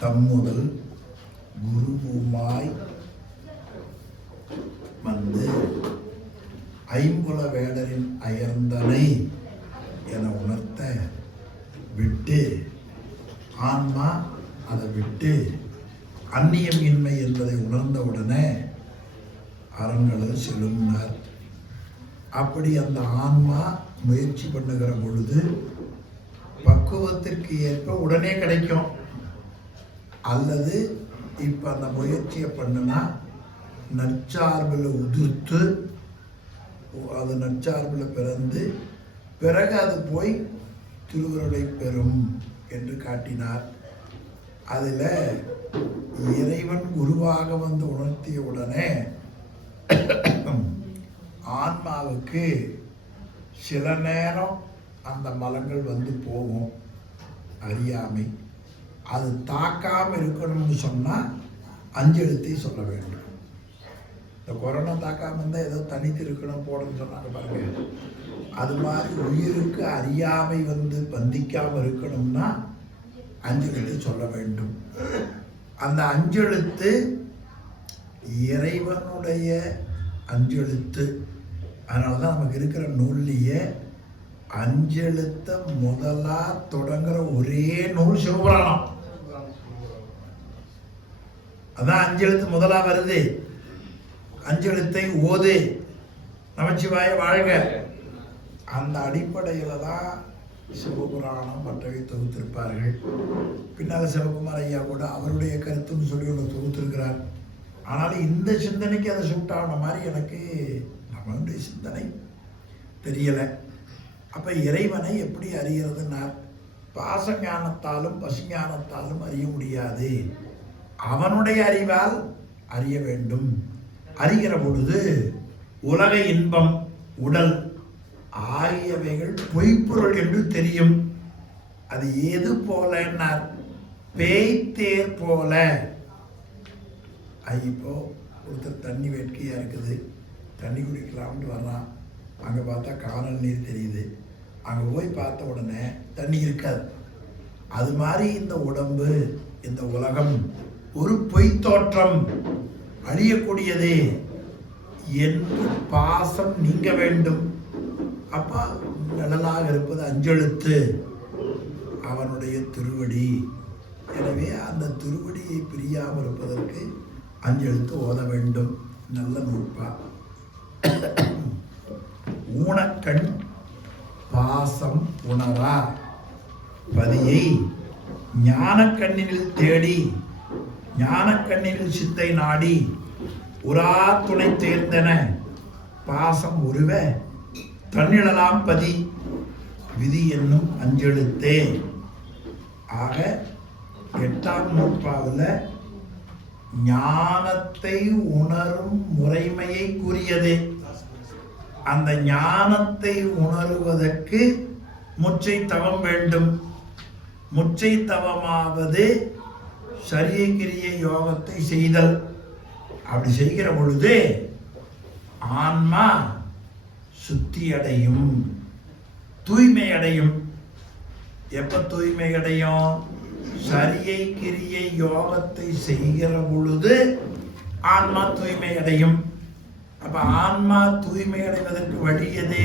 தம்முதல் குருவுமாய் வந்து ஐம்புல வேடரின் அயர்ந்தனை என உணர்த்த விட்டு ஆன்மா அதை விட்டு அந்நியம் இன்மை என்பதை உணர்ந்தவுடனே அறங்களது செல்லும்னார். அப்படி அந்த ஆன்மா முயற்சி பண்ணுகிற பொழுது பக்குவத்திற்கு ஏற்ப உடனே கிடைக்கும். அல்லது இப்போ அந்த முயற்சியை பண்ணுனா நற்சார்பில் உதிர்த்து அது நற்சார்பில் பிறந்து பிறகு அது போய் திருவருளை பெறும் என்று காட்டினார். அதில் இறைவன் குருவாக வந்து உணர்த்திய உடனே ஆன்மாவுக்கு சில நேரம் அந்த மலங்கள் வந்து போகும், அறியாமை. அது தாக்காமல் இருக்கணும்னு சொன்னால் 5 எழுத்தை சொல்ல வேண்டும். இந்த கொரோனா தாக்காமல் இருந்தால் ஏதோ தனித்து இருக்கணும் போடணும்னு சொன்னாங்க பாருங்க. அது மாதிரி உயிருக்கு அறியாமை வந்து பந்திக்காமல் இருக்கணும்னா 5 எழுத்து சொல்ல வேண்டும். அந்த 5 எழுத்து இறைவனுடைய 5 எழுத்து. அதனால தான் நமக்கு இருக்கிற நூல்லையே 5 எழுத்தை முதலா தொடங்குற ஒரே நூல் சிவபுராணம். அதான் 5 எழுத்து முதலா வருது. 5 எழுத்தை ஓது, நமச்சிவாய வாழ்க. அந்த அடிப்படையில் தான் சிவபுராணம் மற்றவை தொகுத்திருப்பார்கள். பின்னால் சிவகுமார் ஐயா கூட அவருடைய கருத்துன்னு சொல்லி ஒன்று தொகுத்திருக்கிறார். ஆனாலும் இந்த சிந்தனைக்கு அதை சுட்டான மாதிரி எனக்கு நம்மளுடைய சிந்தனை தெரியலை. அப்போ இறைவனை எப்படி அறிகிறதுன்னா பாசஞானத்தாலும் பசுஞானத்தாலும் அறிய முடியாது, அவனுடைய அறிவால் அறிய வேண்டும். அறிகிற பொழுது உலக இன்பம் உடல் ஆகியவைகள் பொய்ப்பொருள் என்று தெரியும். அது எது போலன்னா பேய்த்தேர் போல. இப்போ ஒருத்தர் தண்ணி வேட்கையா இருக்குது, தண்ணி குடிக்கலாம்னு வர்றான். அங்கே பார்த்தா காணல் நீர் தெரியுது. அங்கே போய் பார்த்த உடனே தண்ணி இருக்காது. அது மாதிரி இந்த உடம்பு, இந்த உலகம் ஒரு பொய்த்தோற்றம், அழியக்கூடியது என்று பாசம் நீங்க வேண்டும். அப்போ நிழலாக இருப்பது 5 எழுத்து, அவனுடைய திருவடி. எனவே அந்த திருவடியை பிரியாமல் இருப்பதற்கு 5 எழுத்து ஓத வேண்டும். நல்ல நூற்பா. ஊனக்கண் பாசம் உணரா பதியை ஞானக்கண்ணினில் தேடி ஞானக்கண்ணினில் சித்தை நாடி உரா துணை தேர்ந்தன பாசம் உருவ தன்னிழலாம் பதி விதி என்னும் 5 எழுத்தே. ஆக 8ஆம் நூற்பாவில் ஞானத்தை உணரும் முறைமையை கூறியது. அந்த ஞானத்தை உணருவதற்கு முச்சை தவம் வேண்டும். முச்சை தவமாவது சரிய கிரிய யோகத்தை செய்தல். அப்படி செய்கிற பொழுது ஆன்மா சுத்தி அடையும், தூய்மை அடையும். எப்ப தூய்மை அடையும்? சரியை கிரியை யோகத்தை செய்கிற பொழுது ஆன்மா தூய்மை அடையும். அப்ப ஆன்மா தூய்மை அடைவதற்கு வழி எது?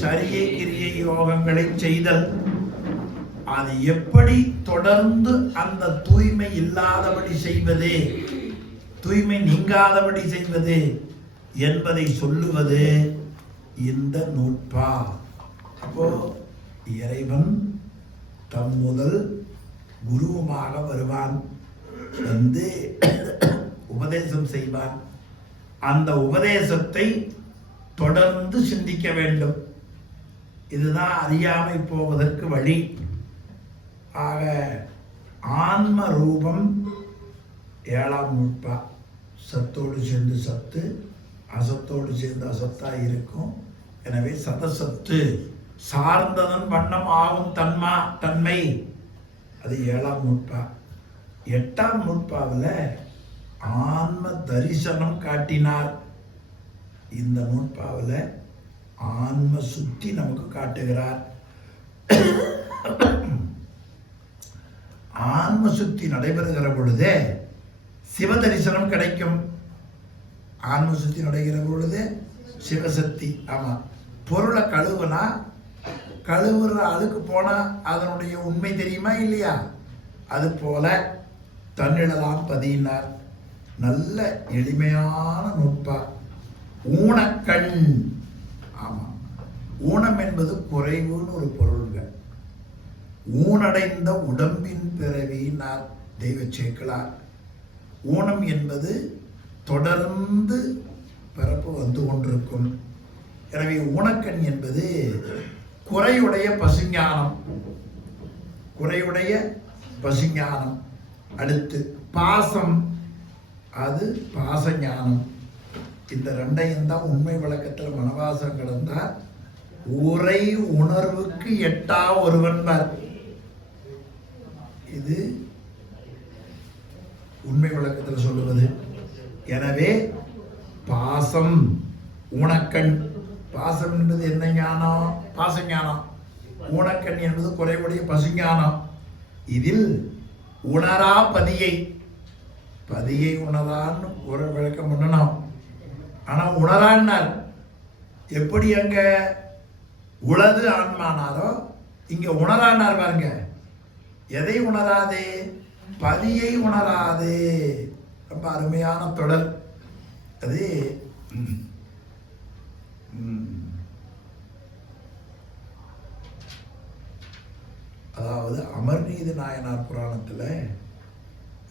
சரியை கிரியை யோகங்களை செய்தல். அது எப்படி தொடர்ந்து அந்த தூய்மை இல்லாதபடி செய்வது, தூய்மை நீங்காதபடி செய்வது என்பதை சொல்லுவது இந்த நூற்பா. அப்போ இறைவன் தம் முதல் குருவுமாக வருவான், வந்து உபதேசம் செய்வான். அந்த உபதேசத்தை தொடர்ந்து சிந்திக்க வேண்டும். இதுதான் அறியாமை போவதற்கு வழி. ஆக ஆன்ம ரூபம் 7ஆம் நூற்பா. சத்தோடு சேர்ந்து சத்து, அசத்தோடு சேர்ந்து அசத்தாய் இருக்கும். எனவே சதசத்து சார்ந்ததன் வண்ணம் ஆகும் தன்மை. அது 7ஆம் நூற்பா. 8ஆம் நூற்பாவில் ஆன்ம தரிசனம் காட்டினார். இந்த நூற்பாவில் ஆன்ம சுத்தி நமக்கு காட்டுகிறார். ஆன்ம சுத்தி நடைபெறுகிற பொழுதே சிவதரிசனம் கிடைக்கும். ஆன்ம சுத்தி நடைகிற பொழுது சிவசக்தி. ஆமா, பொருளை கழுவுனா கழுவுற அழுக்கு போனா அதனுடைய உண்மை தெரியுமா இல்லையா? அது போல தன்னிடலாம் பதியினார். நல்ல எளிமையான நுட்பா. ஊனக்கண். ஆமா, ஊனம் என்பது குறைவுன்னு ஒரு பொருள்ங்க. ஊனடைந்த உடம்பின் பிறவினார் தெய்வ சேக்கிழார். ஊனம் என்பது தொடர்ந்து பிறப்பு வந்து கொண்டிருக்கும். எனவே ஊனக்கண் என்பது குறையுடைய பசுஞானம். குறையுடைய பசுஞானம். அடுத்து பாசம், அது பாசஞானம். இந்த ரெண்டையும் தான் உண்மை விளக்கத்தில் மனவாசம் கடந்தார் உரை உணர்வுக்கு எட்டா ஒருவன்பார். இது உண்மை விளக்கத்தில் சொல்லுவது. எனவே பாசம் ஊனக்கண். பாசம் என்பது என்ன ஞானம்? பாசஞானம். ஊனக்கண் என்பது குறைவுடைய பசுஞானம். இதில் உணரா பதியை. பதியை உணரான்னு ஒரு விளக்கம் பண்ணணும். ஆனா உணரான்னார். எப்படி அங்க உளது ஆன்மானாரோ இங்க உணரான்னார் பாருங்க. எதை உணராதே? பதியை உணராதே. ரொம்ப அருமையான தொடர் அது. அதாவது அமர்நீதி நாயனார் புராணத்தில்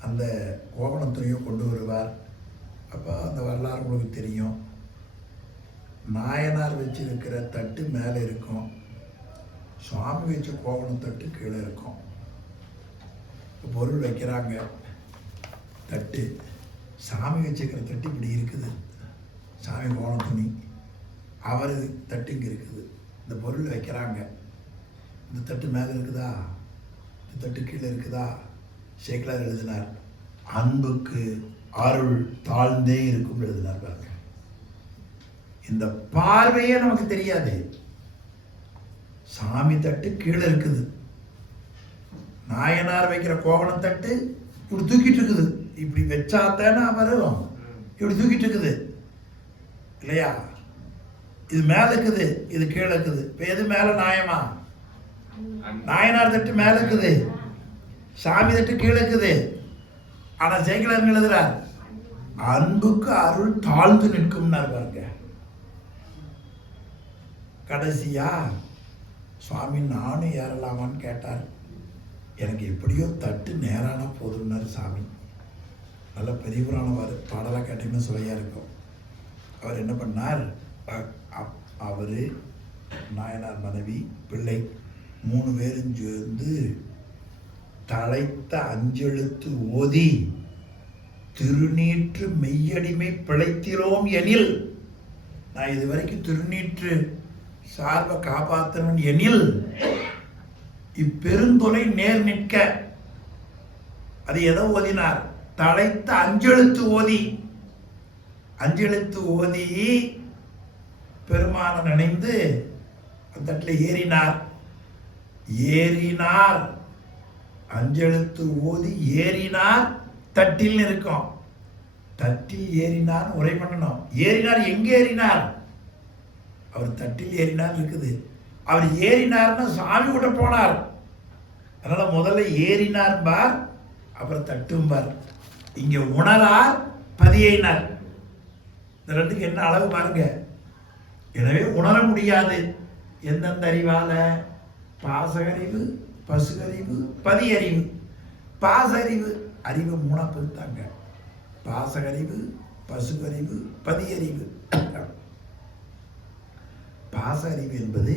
அந்த கோவணத்துறையை கொண்டு வருவார். அப்போ அந்த வரலாறு உங்களுக்கு தெரியும். நாயனார் வச்சிருக்கிற தட்டு மேலே இருக்கும், சுவாமி வச்ச கோவணம் தட்டு கீழே இருக்கும். பொருள் வைக்கிறாங்க, தட்டு சாமி வச்சுக்கிற தட்டு இப்படி இருக்குது, சாமி கோவணம் துணி, அவர் தட்டு இங்கே இருக்குது. இந்த பொருள் வைக்கிறாங்க. இந்த தட்டு மேலே இருக்குதா, இந்த தட்டு கீழே இருக்குதா? சேக்கிழார் எழுதினார், அன்புக்கு அருள் தாழ்ந்தே இருக்கும் எழுதினார் பாருங்க. இந்த பார்வையே நமக்கு தெரியாது. சாமி தட்டு கீழே இருக்குது, நாயனார் வைக்கிற கோவணம் தட்டு இப்படி தூக்கிட்டு இருக்குது. இப்படி வச்சாத்தானே வரும், இப்படி தூக்கிட்டு இருக்குது இல்லையா? இது மேல இருக்குது, இது கீழே இருக்குது. இப்ப எது மேல நியாயமா? நாயனார் தட்டு மேல இருக்குது, சாமி தட்டு கீழே இருக்குது. ஆனா சேக்கிழார் எழுதுறார், அன்புக்கு அருள் தாழ்ந்து நிற்கும் பாருங்க. கடைசியா சுவாமி நானும் ஏறலாமான்னு கேட்டார். எனக்கு எப்படியோ தட்டு நேரான போதும்னாரு சாமி. நல்ல பெரிய புராணம் பாடலாக கேட்டீங்கன்னா சுவையாக இருக்கும். அவர் என்ன பண்ணார், அவர் நாயனார் மனைவி பிள்ளை 3 பேரும் சேர்ந்து தலைத்த 5 எழுத்து ஓதி திருநீற்று மெய்யடிமை பிழைத்திரோம் எனில், நான் இது வரைக்கும் திருநீற்று சார்பை காப்பாற்றவன் எனில் இப்பெருந்தொலை நேர் நிற்க. அது எதை ஓதினார்? தலைத்த 5 எழுத்து ஓதி. 5 எழுத்து ஓதி பெருமான நினைந்து அந்த தட்டில் ஏறினார். 5 எழுத்து ஓதி ஏறினார். தட்டில் இருக்கும், தட்டில் ஏறினார் உரை பண்ணணும். ஏறினார் எங்க ஏறினார்? அவர் தட்டில் ஏறினார் இருக்குது. அவர் ஏறினார்னா சாமி கூட போனார். அதனால முதல்ல ஏறினார் பார், அப்புறம் தட்டும் பார். இங்க உணரார், பதியினார். இந்த ரெண்டுக்கு என்ன அளவு பாருங்க. எனவே உணர முடியாது. எந்தெந்த அறிவால? பாசகறிவு, பசுகறிவு, பதியறிவு. பாசறிவு அறிவு 3 பிரித்தாங்க. பாசகறிவு, பசுகறிவு, பதியறிவு. பாச அறிவு என்பது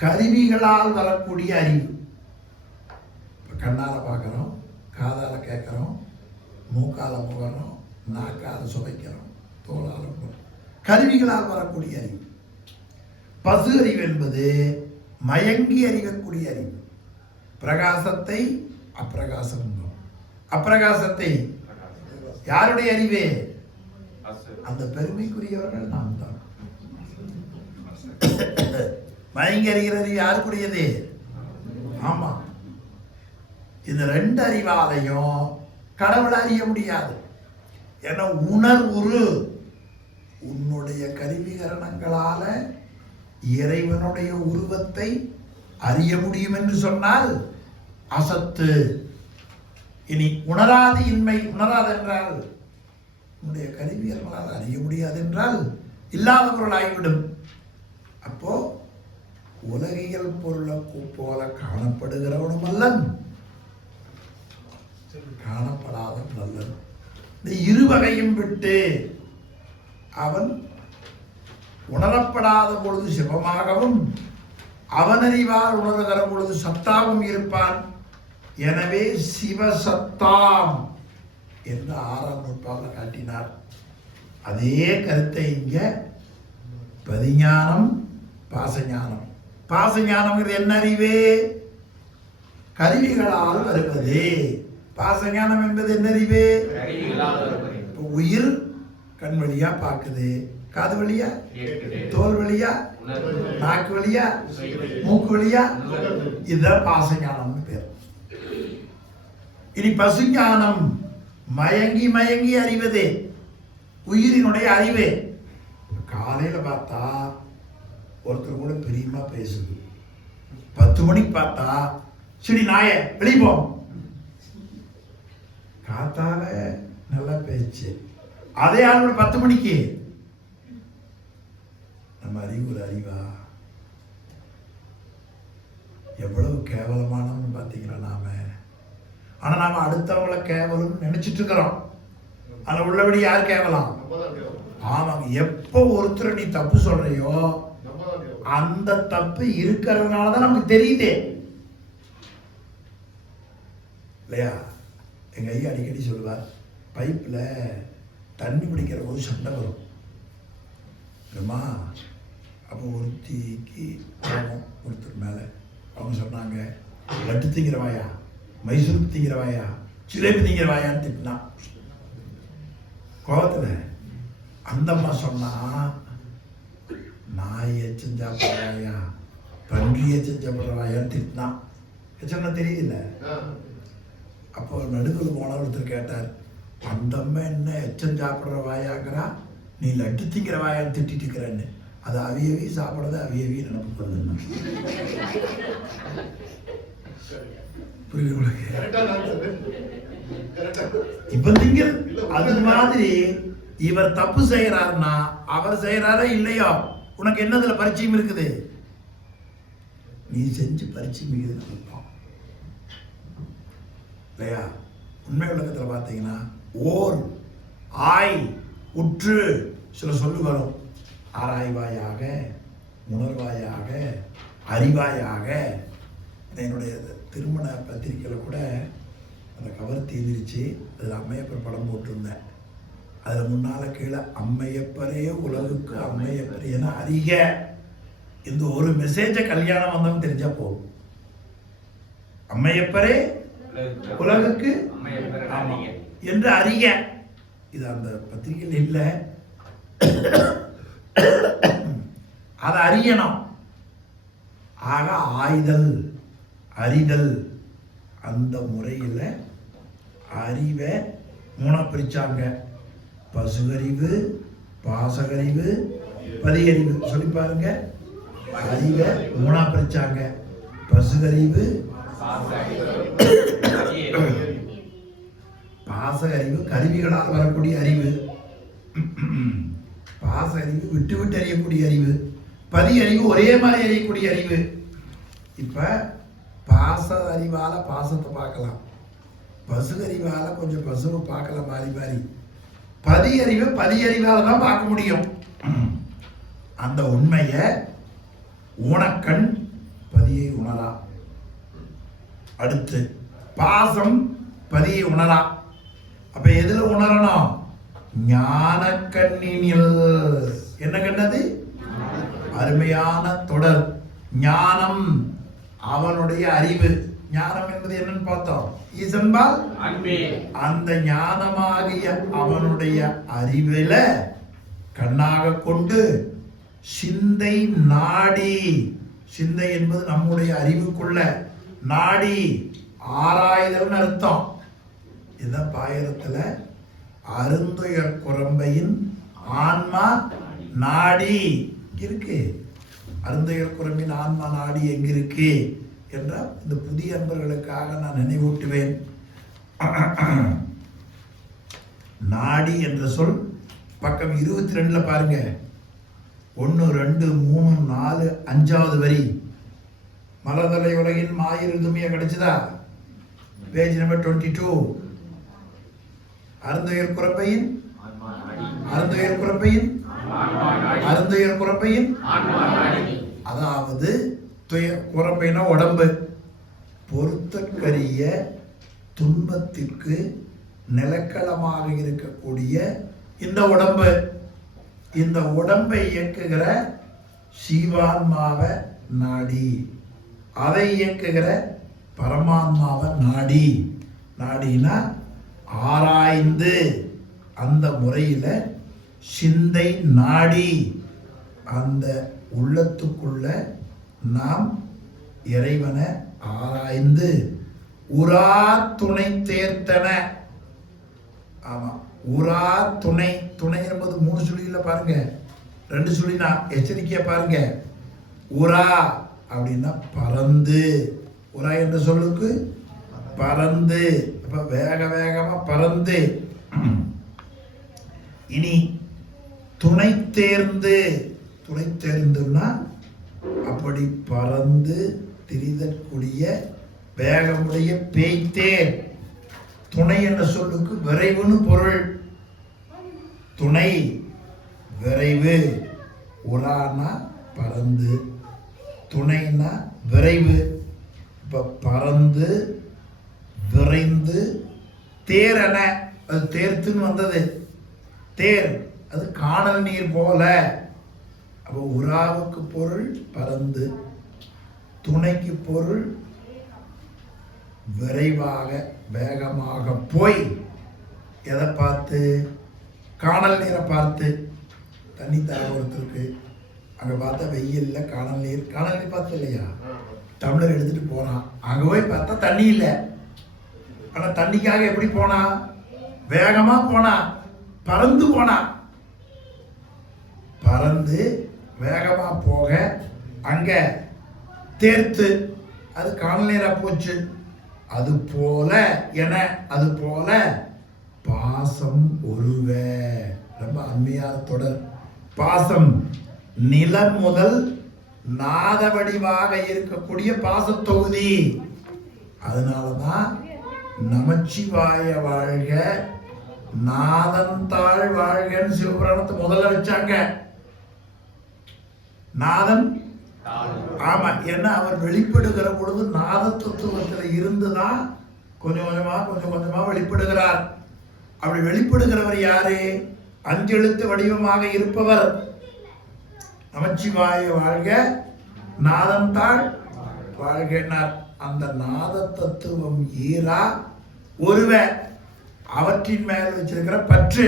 கருவிகளால் வரக்கூடிய அறிவு. கண்ணால பார்க்கிறோம், காதால கேட்கிறோம், மூக்கால முகறோம், நாக்கால சுவைக்கிறோம், தோளால கருவிகளால் வரக்கூடிய அறிவு. பசு அறிவு என்பது மயங்கி அறிவக்கூடிய அறிவு. பிரகாசத்தை அப்பிரகாசம், அப்பிரகாசத்தை யாருடைய அறிவு? அந்த பெருமைக்குரியவர்கள் நாம் தான். மயங்கி அறிகிறது யாருக்குரியது? ஆமா. இந்த 2 அறிவாலையும் கடவுளை அறிய முடியாது. ஏன்னா உணர்வுரு உன்னுடைய கருவிகரணங்களால இறைவனுடைய உருவத்தை அறிய முடியும் என்று சொன்னால் அசத்து. இனி உணராது இன்மை, உணராது என்றால் உன்னுடைய கருவிகளால் அறிய முடியாது என்றால் இல்லாத பொருளாகிவிடும். அப்போ உலகியல் பொருளை போல காணப்படுகிறவனும் அல்லன், காணப்படாத நல்லன். இந்த இருவகையும் விட்டு அவன் உணரப்படாத பொழுது சிவமாகவும் அவனறிவால் உணர்கிற பொழுது சத்தாவும் இருப்பான். எனவே சிவசத்தாம் என்று 6ஆம் நூற்பாவில் காட்டினார். அதே கருத்தை இங்க பதிஞானம் பாசஞானம். பாசஞானம் என்ன அறிவு? கருவிகளால் வருவது. பாசஞானம் என்பது என்ன அறிவு? உயிர் கண் வழியா பார்க்குது, காது வழியா, தோல் வழியா, நாக்கு வழியா, மூக்கு வழியா. இதுதான் பாசஞானம்னு பேர். இனி பசுஞானம் மயங்கி மயங்கி அறிவது, உயிரினுடைய அறிவு. காலையில பார்த்தா ஒருத்தர் கூட பிரியமா பேசுது, 10 மணிக்கு பார்த்தா சரி நாய வெளிப்போ, காத்தால நல்லா பேச்சு. அதே ஆள் 10 மணிக்கு நம்ம அறிவு ஒரு அறிவா? எவ்வளவு கேவலமானவன்னு பார்த்தீங்களா நாம. ஆனா நாம அடுத்தவங்களை கேவலம் நினைச்சிட்டு இருக்கிறோம். ஆனா உள்ளபடி யார் கேவலம்? ஆமாங்க. எப்போ ஒருத்தர் நீ தப்பு சொல்றையோ அந்த தப்பு இருக்கிறதுனாலதான் நமக்கு தெரியுதே இல்லையா? எங்க ஐயா அடிக்கடி சொல்லுவார், பைப்ல தண்ணி பிடிக்கிற போது சண்டை வரும் இல்லைம்மா. அப்போ ஒருத்திக்கு கோபம் ஒருத்தர் மேல. அவங்க சொன்னாங்க, லட்டு திங்கிறவாயா, மைசூர் திங்கிறவாயா, சிலேபி திங்கிறவாயான்னு திட்டினா. கோபத்துல அந்த அம்மா சொன்னா, நாய் எச்சம் சாப்பிட்றவாயா, பன்றி எச்சம் சாப்பிட்றவாயான்னு திட்டினா. எச்சம்னா தெரியுதுல்ல. அப்போ நடுவில் போன ஒருத்தர் கேட்டார், அந்த அம்மா என்ன எச்சம் சாப்பிட்ற வாயாங்கிறா, நீ லட்டு திங்கிற வாயான்னு திட்டிட்டு இருக்கிறேன்னு. அது அவியவி சாப்பிட்றது அவியவி நினைப்புப்படுதுன்னு. புரியுது உங்களுக்கு? இப்ப திங்கிற அது மாதிரி இவர் தப்பு செய்யறாருன்னா அவர் செய்யறாரா இல்லையோ, உனக்கு என்னதுல பரிச்சயம் இருக்குது? நீ செஞ்சு பரிச்சயம் இருக்குது இல்லையா? உண்மை உலகத்தில் பார்த்தீங்கன்னா ஓர் ஆய் உற்று சில சொல்லு வரும். ஆராய்வாயாக, உணர்வாயாக, அறிவாயாக. என்னுடைய திருமண பத்திரிக்கையில் கூட அந்த கவர் தீர்ந்துருச்சு. அதில் அம்மையப்பர் படம் போட்டிருந்தேன். அதில் முன்னால் கீழே அம்மையப்பரே உலகுக்கு அம்மையப்பர் என அறிக. இந்த ஒரு மெசேஜை கல்யாணம் வந்தவங்க தெரிஞ்சா போகும். அம்மையப்பரே உலகுக்கு என்று அறிக. இது அந்த பத்திரிகையில் இல்லை, அதை அறியணும். ஆக ஆய்தல் அறிதல் அந்த முறையில் அறிவை 3 பிரிச்சாங்க. பசுகறிவு, பாசகறிவு, பதியறிவு. சொல்லி பாருங்க. அறிவை 3 பிரிச்சாங்க. பசுகறிவு, பாசகறிவு கருவிகளால் வரக்கூடிய அறிவு. பாச அறிவு விட்டு விட்டு அறியக்கூடிய அறிவு. பதி அறிவு ஒரே மாதிரி அறியக்கூடிய அறிவு. இப்ப பாச அறிவால பாசத்தை பார்க்கலாம், பசு அறிவால கொஞ்சம் பசுவை பார்க்கலாம் மாறி மாறி. பதி அறிவை பதி அறிவால தான் பார்க்க முடியும். அந்த உண்மையை ஊனக்கண் பதியை உணரா. அடுத்து பாசம் பதியை உணரா. அப்ப எதுல உணரணும்? ஞான கண்ணினில். என்ன கண்டது? அருமையான தொடர். ஞானம் அவனுடைய அறிவு. ஞானம் என்பது என்னன்னு பார்த்தோம். ஈசன்பால் அந்த ஞானமாகிய அவனுடைய அறிவில கண்ணாக கொண்டு சிந்தை நாடி. சிந்தை என்பது நம்முடைய அறிவுக்குள்ள நாடி ஆராய்தல்னு அர்த்தம். இதுதான் பாயிரத்துல அருந்துயர் குரம்பையின் ஆன்மா நாடி இருக்கு. அருந்துயர் குரம்பின் ஆன்மா நாடி எங்க இருக்கு என்றால் இந்த புதிய அன்பர்களுக்காக நான் நினைவூட்டுவேன். நாடி என்ற சொல் பக்கம் 22 பாருங்க. 1 2 3 4 5வது வரி. மலர்தலை உலகின் மாயிரு துமிய கிடைச்சதா? Page number 22. அருந்துயர் குரம்பையின் அதாவது குரம்பைனா உடம்பு. பொருத்தற்கரிய துன்பத்திற்கு நிலக்களமாக இருக்கக்கூடிய இந்த உடம்பு, இந்த உடம்பை இயக்குகிற சீவான்மாவை நாடி, அதை இயக்குகிற பரமாத்மாவை நாடி. நாடினா ஆராய்ந்து அந்த முறையில சிந்தை நாடி அந்த உள்ளத்துக்குள்ள நாம் இறைவனை ஆராய்ந்து உரா துணை தேர்த்தன. ஆமா, உரா துணை. துணை என்பது 3 சுழியில பாருங்க, 2 சுழினா எச்சரிக்கையா பாருங்க. உரா அப்படின்னா பறந்து. உரா என்ற சொல்லுக்கு பறந்து, அப்ப வேக வேகமா பறந்து. இனி துணை தேர்ந்து. துணை தேர்ந்துன்னா அப்படி பறந்து திரிதற்குரிய வேகமுடைய பேய்த்தேர். துணை என்ற சொல்லுக்கு விரைவுன்னு பொருள். துணை விரைவு. உரானா பறந்து, துணைனா விரைவு. இப்ப பறந்து விரைந்து தேரென, அது தேர்த்துன்னு வந்தது. தேர் அது காணல் நீர் போல. அப்போ உராவுக்கு பொருள் பறந்து, துணைக்கு பொருள் விரைவாக வேகமாக போய். எதை பார்த்து? காணல் நீரை பார்த்து. தண்ணி தாவரத்திற்கு அங்கே பார்த்தா வெயில்ல காணல் நீர். காணல் நீர் பார்த்து இல்லையா? டம்ளர் எடுத்துட்டு போனான். அங்கே போய் பார்த்தா தண்ணி இல்லை. ஆனால் தண்ணிக்காக எப்படி போனா? வேகமா போனா, பறந்து போனா. பறந்து வேகமா போக அங்க தேர்த்து அது காணல் நீரா போச்சு. அது போல என, அது போல பாசம் ஒருவ. ரொம்ப அருமையான தொடர். பாசம் நிலம் முதல் நாத வடிவாக இருக்கக்கூடிய பாசத்தொகுதி. அதனாலதான் நமச்சிவாய வாழ்க நாதன் தாழ் வாழ்கன்னு சிவபுராணத்தை முதல்ல வச்சாங்க. நாதன், ஆமா, ஏன்னா அவர் வெளிப்படுகிற பொழுது நாத தத்துவத்தில் இருந்துதான் கொஞ்சம் கொஞ்சமா வெளிப்படுகிறார். அப்படி வெளிப்படுகிறவர் யாரு? 5 எழுத்து வடிவமாக இருப்பவர். நமச்சிவாய வாழ்க நாதன் தாழ் வாழ்கினார். அந்த நாத தத்துவம் ஈரா ஒருவ. அவற்றின் மேல் வச்சிருக்கிற பற்று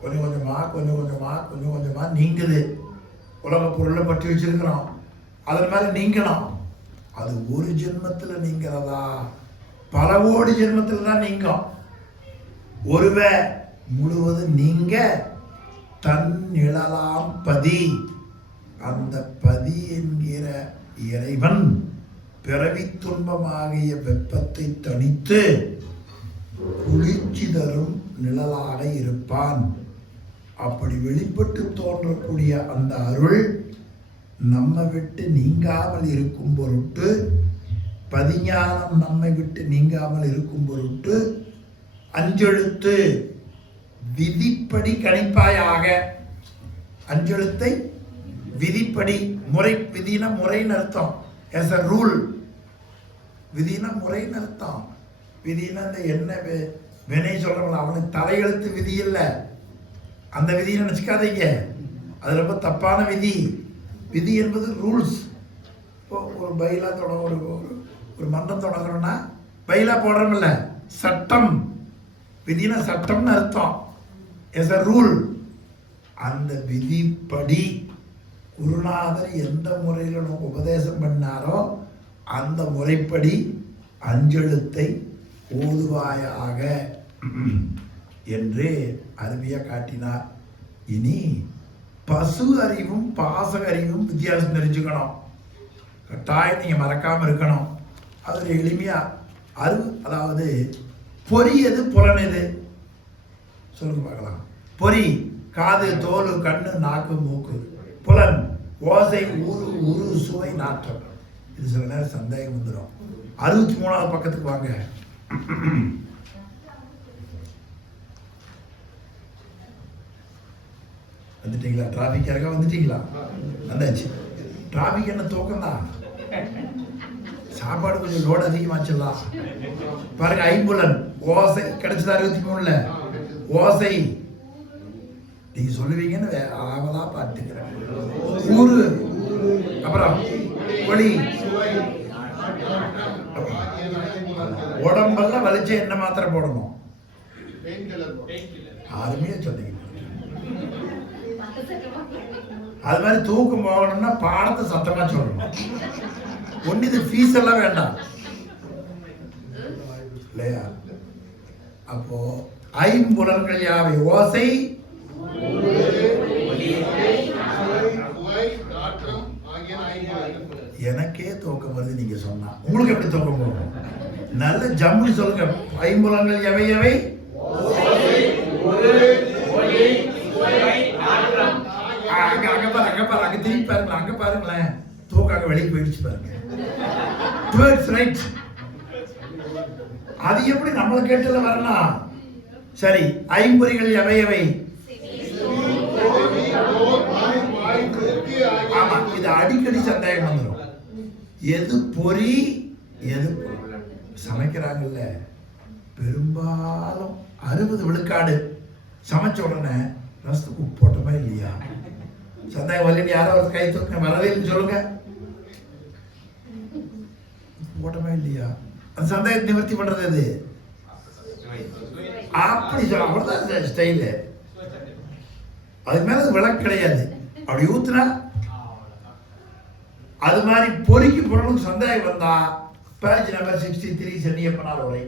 கொஞ்சம் கொஞ்சமா நீங்குது. உலக பொருளை பற்றி வச்சிருக்கிறோம், அதன் மேல நீங்கணும். அது ஒரு ஜென்மத்தில் நீங்கிறதா? பல கோடி ஜென்மத்தில் தான் நீங்கும். ஒருவ முழுவதும் நீங்க தன் நிழலாம் பதி. அந்த பதி என்கிற இறைவன் பிறவி துன்பமாகிய வெப்பத்தை தணித்து குளிர்ச்சி தரும் நிழலாக இருப்பான். அப்படி வெளிப்பட்டு தோன்றக்கூடிய அந்த அருள் நம்மை விட்டு நீங்காமல் இருக்கும் பொருட்டு, பதிஞானம் நம்மை விட்டு நீங்காமல் இருக்கும் பொருட்டு 5 எழுத்து விதிப்படி கணிப்பாயாக. 5 எழுத்தை விதிப்படி. முறை, விதினா முறைன்னு அர்த்தம். as a rule. விதினா முறைன்னு அர்த்தம். விதினா இந்த என்ன வினை சொல்றவங்க அவனுக்கு தலையெழுத்து விதி இல்லை, அந்த விதியை நினைச்சுக்காதீங்க. அது ரொம்ப தப்பான விதி. விதி என்பது ரூல்ஸ். இப்போ ஒரு பைலா ஒரு மன்றம் தொடங்குறோம்னா பைலா போடுறோம்ல, சட்டம். விதினா சட்டம்னு அர்த்தம். as a rule. அந்த விதிப்படி குருநாதர் எந்த முறையில் நமக்கு உபதேசம் பண்ணாரோ அந்த முறைப்படி அஞ்செழுத்தை ஓதுவாயாக என்று அருமையாக காட்டினார். இனி பசு அறிவும் பாச அறிவும் வித்தியாசம் தெரிஞ்சுக்கணும். கட்டாயம் நீங்கள் மறக்காமல் இருக்கணும். அதில் எளிமையாக அதாவது பொறி எது புலன் எது சொல்லுங்க பார்க்கலாம். பொறி காது தோல் கண்ணு நாக்கு மூக்கு. புலன் ஓசை ஊரு உரு சுவை நாற்றம். இது சில நேரம் சந்தேகம் வந்துடும். 63வது பக்கத்துக்கு வாங்க. வந்துட்டீங்களா? டிராபிக் யாருக்கா வந்துட்டீங்களா? வந்தாச்சு. டிராபிக் என்ன தூக்கம் தான். சாப்பாடு கொஞ்சம் லோடு அதிகமாச்சுலாம் பாருங்க. ஐம்புலன் ஓசை கிடைச்சது 63ல. ஓசை நீங்க சொல்லுவீங்கன்னு ஆவலா பார்த்துக்கிறேன். ஊரு, அப்புறம் ஒளி. உடம்பெல்லாம் வலிச்சு என்ன மாத்திரை போடணும்? அருமையா சொன்னீங்க. அது மாதிரி தூக்கம் போகணும்னா பாடத்தை சத்தமா சொல்லணும். ஒன்னு இது ஃபீஸ் எல்லாம் வேண்டாம் இல்லையா? அப்போ ஐம்புலன்கள் யாவை? ஓசை, எனக்கே தூக்கம் வருது நீங்க சொன்னா. உங்களுக்கு எப்படி தூக்கம் போகும்? நல்ல ஜம்மு சொல்லுங்க. ஐம்புலன்கள் எவை எவை? அங்க பாரு, அங்க பாரு, அங்க திரும்பி பாருங்களேன். அங்க பாருங்களேன், தூக்காக வெளியே போயிடுச்சு பாருங்க. அது எப்படி நம்மளை கேட்டுல வரலாம்? சரி, ஐம்பொறிகள் எவை எவை? ஆமா, இது அடிக்கடி சந்தேகம் வந்துடும். எது பொறி எது சமைக்கிறாங்கல்ல, பெரும்பாலும் 60 விழுக்காடு சமைச்ச உடனே ரசத்துக்கு உப்பு போட்டோமா இல்லையா? சந்தேகம் வரலன்னு யாராவது கை தூக்க வரவே இல்லைன்னு சொல்லுங்க. போட்டோமா இல்லையா? அந்த சந்தேகத்தை நிவர்த்தி பண்றது எது? அப்படி சொல்ல, அவ்வளவுதான் ஸ்டைலு. அது மேல விளக்கு கிடையாது. அப்படி ஊத்துனா அது மாதிரி பொறிக்கு பொருளும் சந்தேகம் வந்தா பேஜ் நம்பர் 63 சென்னியப்பனால் உரை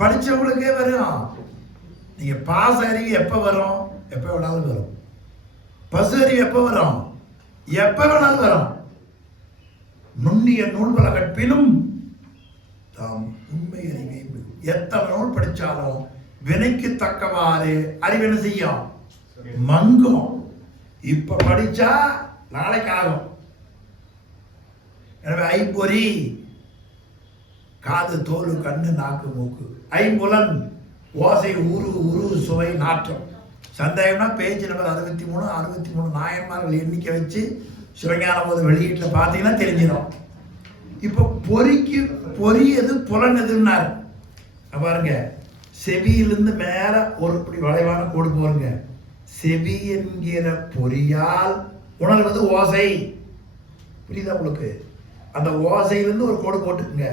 படிச்சவங்களுக்கே வரும். நீங்க பாச அறிவு எப்ப வரும்? எப்ப வேணாலும் வரும். பசு அறிவு எப்ப வரும்? எப்ப வேணாலும் வரும். நுண்ணிய நூல்களை கற்பினும் தாம் உண்மை அறிவை எத்தனை நூல் படிச்சாலும் வினைக்கு தக்கவாறு அறிவு என்ன செய்யும்? மங்கும். இப்ப படிச்சா நாளைக்கு ஆகும். எனவே ஐம்பொறி காது தோல் கண்ணு நாக்கு மூக்கு. ஐம்புலன் ஓசை ஊரு உரு சுவை நாற்றம். சந்தேகம்னா பேஜ் நம்பர் 63 நாயன்மார்கள் எண்ணிக்கை வச்சு சிவஞான போது வெளியீட்டில் பார்த்தீங்கன்னா தெரிஞ்சிடும். இப்போ பொறிக்கு பொறி எது புலன் எதுன்னாரு பாருங்க. செவியிலிருந்து மேல ஒரு இப்படி வளைவான கோடு போருங்க. செவி என்கிற பொறியால் உணர்வது ஓசை. புரியுதா உங்களுக்கு? அந்த ஓசையிலிருந்து ஒரு கோடு போட்டுக்குங்க.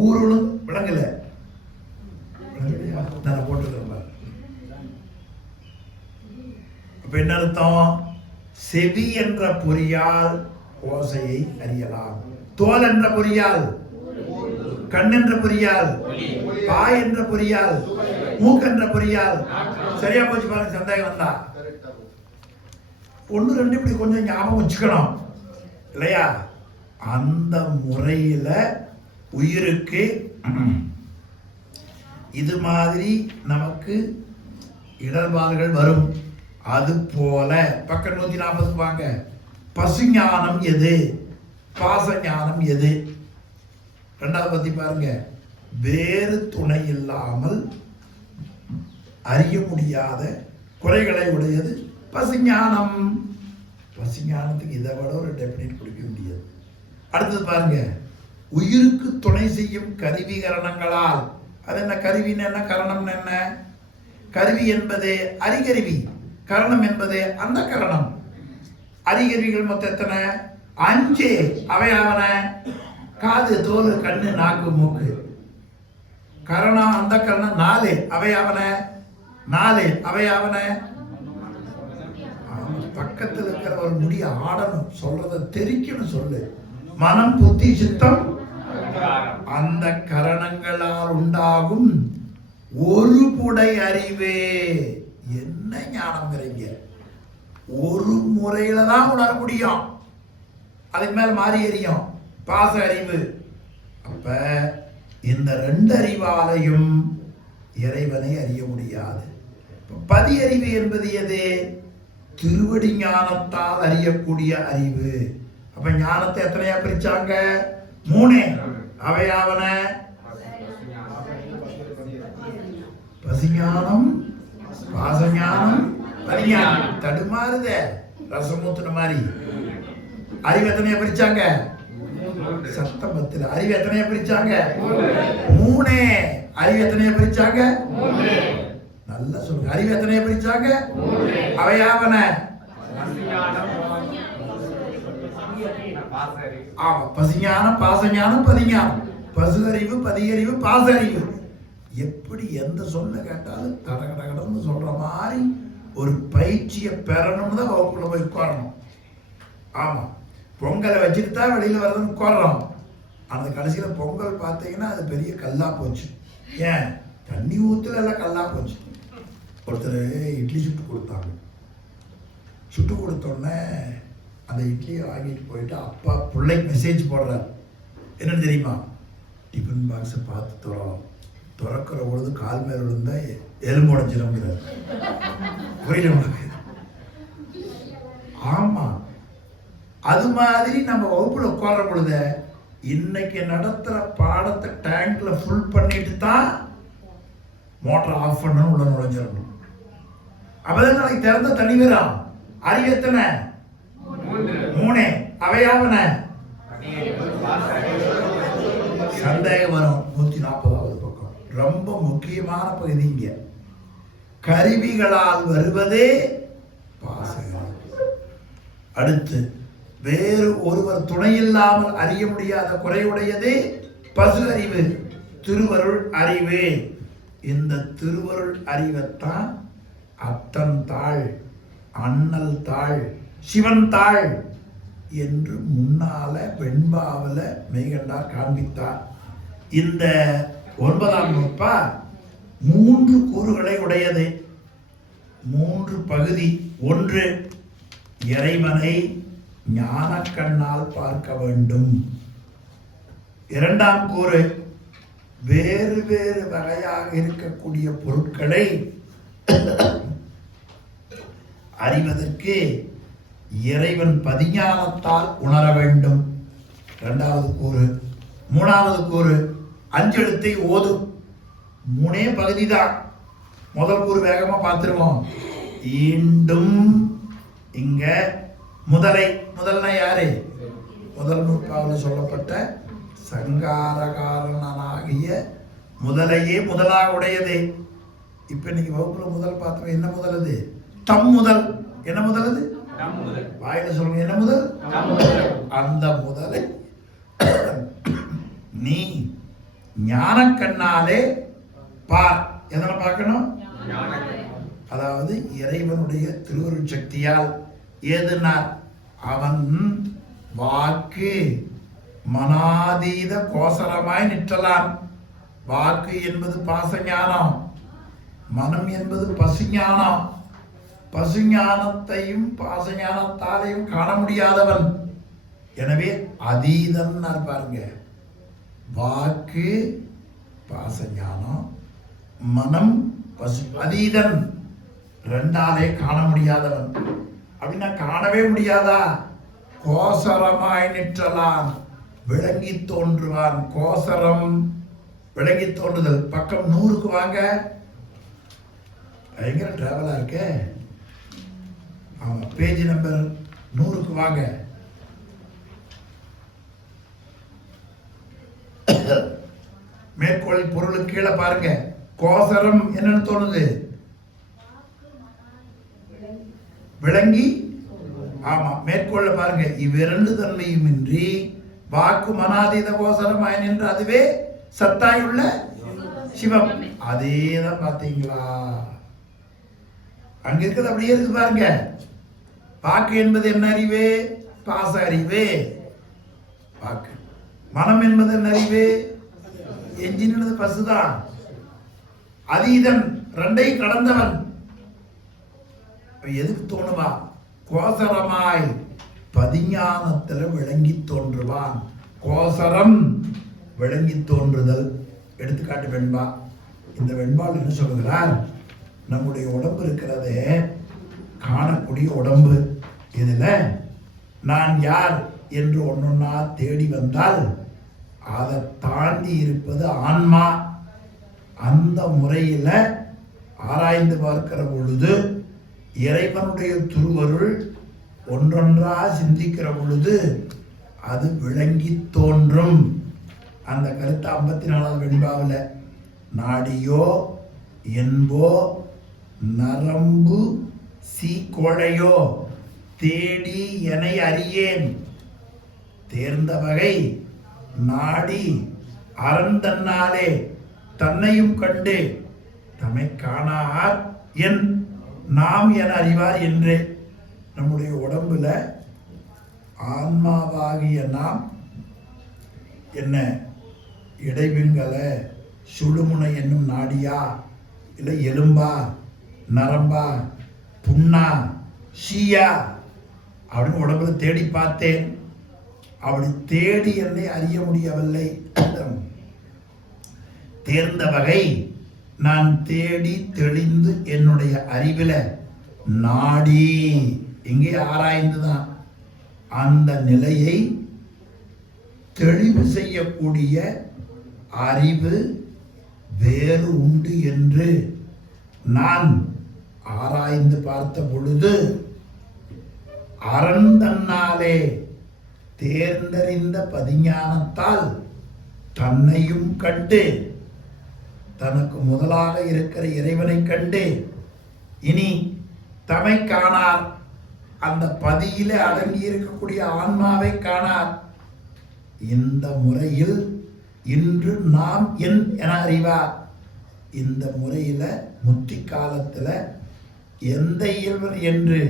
ஊருளும் விளங்கல, நான் போட்டுக்கிறேன். அப்ப என்ன அர்த்தம்? செவி என்ற பொறியால் ஓசையை அறியலாம். தோல் என்ற பொறியால், கண் என்ற பொறியால், பாய் என்ற பொறியால், மூக்கு என்ற பொறியால். சரியா போச்சு பாருங்க. சந்தேகம் வந்தா 1 2 இப்படி கொஞ்சம் ஞாபகம் வச்சுக்கணும் இல்லையா? அந்த முறையில உயிருக்கு இது மாதிரி நமக்கு இடர்பாடுகள் வரும். அது போல பக்கம் 140 வாங்க. பசுஞானம் எது? பாச ஞானம் எது? 2வது பத்தி பாருங்க. வேறு துணை இல்லாமல் அறிய முடியாத குறைகளை உடையது பசுஞானம். பசுஞானத்துக்கு இதை விட ஒரு டெபினிட் கொடுக்க முடியாது. அடுத்தது பாருங்க. உயிருக்கு துணை செய்யும் கருவிகரணங்களால். அது என்ன? கருவின்னு என்ன? கரணம்னு என்ன? கருவி என்பது அறிகருவி, கரணம் என்பது அந்த கரணம். அறிகருவிகள் மொத்தம் எத்தனை? 5. அவையாவன காது தோல் கண்ணு நாக்கு மூக்கு. கரணம் அந்த கரணம் 4. அவையாவன 4. அவையாவன பக்கத்தில் இருக்கிற ஒரு முடிய ஆடணும், சொல்றத தெரிக்கணும். சொல்லு. மனம் புத்தி சித்தம் அந்த கரணங்களால் உண்டாகும் ஒரு புடை அறிவே. என்ன ஞானம்ங்கிறீங்க? ஒரு முறையில தான் உணர முடியும், அதுக்கு மேல மாறி எறியும் பாச அறிவு. அப்ப இந்த ரெண்டு அறிவாலையும் இறைவனை அறிய முடியாது. பதி அறிவு என்பது எது? திருவடி ஞானத்தால் அறியக்கூடிய அறிவு. அப்ப ஞானத்தை எத்தனையா பிரிச்சாங்க? 3. அவையாவன பசிஞானம், பாசஞானம், பதிஞானம். தடுமாறுத ரசமூத்துன மாதிரி. அறிவு எத்தனையா பிரிச்சாங்க? சத்தமத்தில். அறிவு எத்தனையா பிரிச்சாங்க? 3. அறிவு எத்தனையா பிரிச்சாங்க? நல்லா சொல்லுங்க. அறிவு எத்தனையா பிரிச்சாங்க? அவையாவன ஆமா, பசிஞானம், பாசஞானம், பதிஞானம். பசு அறிவு, பதியறிவு, பாச அறிவு. எப்படி எந்த சொல்ல கேட்டாலும் கடகடன்னு சொல்ற மாதிரி ஒரு பயிற்சியை பெறணும்னு தான் வகுப்புல போய் உட்காரணும். ஆமா, பொங்கலை வச்சுட்டு தான் வெளியில வரதுன்னு உட்கார்றோம். அந்த கடைசியில பொங்கல் பார்த்தீங்கன்னா அது பெரிய கல்லா போச்சு. ஏன்? தண்ணி ஊத்துல எல்லாம் கல்லா போச்சு. ஒருத்தர் இட்லி சுட்டு கொடுத்தாங்க. சுட்டு கொடுத்தோடனே அந்த இட்லியை வாங்கிட்டு போயிட்டு அப்பா பிள்ளைக்கு மெசேஜ் போடுறார். என்னன்னு தெரியுமா? டிஃபன் பாக்ஸை பார்த்து திறக்கிற பொழுது கால் மேல விழுந்தா எலும்பு உடைஞ்சிருங்கிறார். புரியல உங்களுக்கு? ஆமா, அது மாதிரி நம்ம வகுப்புல உட்கார்ற பொழுது இன்னைக்கு நடத்துற பாடத்தை டேங்க்ல ஃபுல் பண்ணிட்டு தான் மோட்டர் ஆஃப் பண்ணணும், உள்ள நுழைஞ்சிடணும். அப்பதான் நாளைக்கு திறந்த தண்ணி வரும். அறிவு எத்தனை? 3. அவையாவன சந்தேகம் வரும். 140வது பக்கம் ரொம்ப முக்கியமான பகுதி. இங்க கருவிகளால் வருவதே பாசங்கள். அடுத்து வேறு ஒருவர் துணையில்லாமல் அறிய முடியாத குறைவுடையதே பசு அறிவு, திருவருள் அறிவு. இந்த திருவருள் அறிவைத்தான் அத்தன் தாள், அண்ணல் தாள், சிவன் தாள் என்று முன்னால வெண்பாவில மெய்கண்டார் காண்பித்தார். இந்த 9ஆம் நூற்பா 3 கூறுகளை உடையது. 3 பகுதி. 1, இறைவனை ஞான கண்ணால் பார்க்க வேண்டும். 2ஆம் கூறு, வேறு வேறு வகையாக இருக்கக்கூடிய பொருட்களை அறிவதற்கு இறைவன் பதிஞானத்தால் உணர வேண்டும். 2வது கூறு. 3வது கூறு, 5 எழுத்தை ஓதும். 3 பகுதி தான். முதல் கூறு வேகமா பார்த்துருவோம். ஈண்டும் இங்க முதலை. முதல்னா யாரு? முதல் நூற்பாவில் சொல்லப்பட்ட சங்காரகாரனாகிய முதலையே முதலாக உடையது. இப்ப இன்னைக்கு வகுப்புல முதல் பார்த்தோம். என்ன முதல்? அது தம் முதல். என்ன முதல்? அது வாயில சொல்லுங்க. என்ன முதல்? அந்த முதலை நீ ஞான கண்ணாலே பார். எதனை பார்க்கணும்? அதாவது இறைவனுடைய திருவருள் சக்தியால். ஏதுனார்? அவன் வாக்கு மனாதீத கோசரமாய் நிற்றலாம். வாக்கு என்பது பாசஞானம், மனம் என்பது பசுஞானம். பசுஞானத்தையும் பாசஞானத்தாலையும் காண முடியாதவன். எனவே அதீதன் பாருங்க. வாக்கு பாசஞானம், மனம் பசு, அதீதன். 2ஆலே காண முடியாதவன். அப்படின்னா காணவே முடியாதா? கோசரமாய் நிற்றலான், விளங்கி தோன்றுவான். கோசரம் விளங்கி தோன்றுதல். பக்கம் 100க்கு வாங்க. பயங்கர டிராவலா இருக்க. ஆமா, பேஜ் நம்பர் 100க்கு வாங்க. மேற்கோள் பொருளுக்கு கீழே பாருங்க. கோசரம் என்னன்னு தோணுது? விளங்கி. ஆமா, மேற்கொள்ள பாருங்க. இவ்விரண்டு தன்மையும் இன்றி வாக்கு மனாதீத கோசரம் என்று அதுவே சத்தாயுள்ள சிவம். அதேதான் பாத்தீங்களா? அங்க இருக்கிறது அப்படியே இருக்கு பாருங்க. வாக்கு என்பது என்ன அறிவு? பாச அறிவு. வாக்கு மனம் என்பது அறிவு, என்ஜின் என்பது பசுதான். அதீதன், ரெண்டையும் கடந்தவன். எதுக்கு தோணுவா? கோசரமாய் பதிஞானத்துல விளங்கி தோன்றுவான். கோசரம் விளங்கி தோன்றுதல். எடுத்துக்காட்டு வெண்பா. இந்த வெண்பால் என்ன சொல்லுகிறார்? நம்முடைய உடம்பு இருக்கிறதே காணக்கூடிய உடம்பு. இதுல நான் யார் என்று ஒன்னொன்னா தேடி வந்தால் அதை தாண்டி இருப்பது ஆன்மா. அந்த முறையில ஆராய்ந்து பார்க்கிற பொழுது இறைவனுடைய திருவருள் ஒன்றொன்றா சிந்திக்கிற பொழுது அது விளங்கி தோன்றும். அந்த கருத்து 54வது வெண்பாவில் நாடியோ என்போ நரம்பு சீக்கோழையோ தேடி என அறியேன் தேர்ந்த வகை நாடி அறந்தன்னாலே தன்னையும் கண்டு தம்மை காணார் என் நாம் என அறிவார் என்று. நம்முடைய உடம்புல ஆன்மாவாகிய நாம் என்ன இடைவின்களை சுழுமுனை என்னும் நாடியா, இல்லை எலும்பா, நரம்பா, புண்ணா, சீயா அப்படின்னு உடம்புல தேடி பார்த்தேன். அப்படி தேடி என்னை அறிய முடியவில்லை. தேர்ந்த வகை நான் தேடி தெளிந்து என்னுடைய அறிவில் நாடி எங்கே ஆராய்ந்துதான் அந்த நிலையை தெளிவு செய்யக்கூடிய அறிவு வேறு உண்டு என்று நான் ஆராய்ந்து பார்த்த பொழுது அறந்தன்னாலே தேர்ந்தறிந்த பதிஞானத்தால் தன்னையும் கண்டு தனக்கு முதலாக இருக்கிற இறைவனை கண்டு இனி தமை காணார். அந்த பதியில அடங்கி இருக்கக்கூடிய ஆன்மாவை காணார். இந்த முறையில் இன்று நாம் என அறிவார். இந்த முறையில முத்தி காலத்துல எந்த இயல்பர் என்று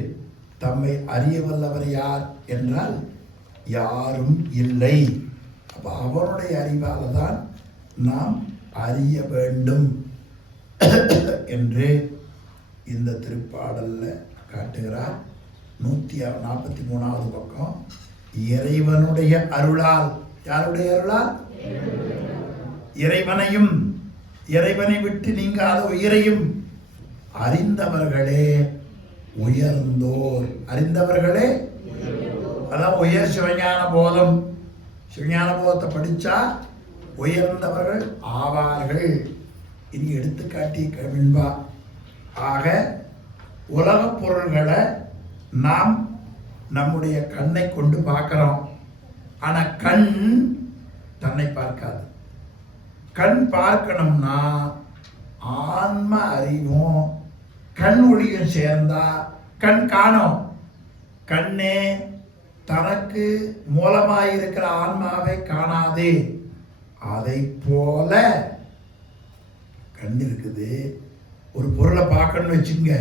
தம்மை அறிய வல்லவர் யார் என்றால் யாரும் இல்லை. அப்ப அவருடைய அறிவால தான் நாம் அறிய வேண்டும் என்று இந்த திருப்பாடல்ல காட்டுகிறார். 143வது பக்கம். இறைவனுடைய அருளால். யாருடைய அருளால்? இறைவனையும் இறைவனை விட்டு நீங்காத உயிரையும் அறிந்தவர்களே உயர்ந்தோர். அறிந்தவர்களே அதான் உயர் சிவஞான போதம். சிவஞான போதத்தை படிச்சா உயர்ந்தவர்கள் ஆவார்கள். இனி எடுத்துக்காட்டி கவின்பா. ஆக உலகப் பொருள்களை நாம் நம்முடைய கண்ணை கொண்டு பார்க்கிறோம். ஆனா கண் தன்னை பார்க்காது. கண் பார்க்கணும்னா ஆன்ம அறிவும் கண் ஒளியும் சேர்ந்தா கண் காணும். கண்ணே தனக்கு மூலமாயிருக்கிற ஆன்மாவை காணாது. அதை போல கண் இருக்குது. ஒரு பொருளை பார்க்கணும்னு வச்சுங்க,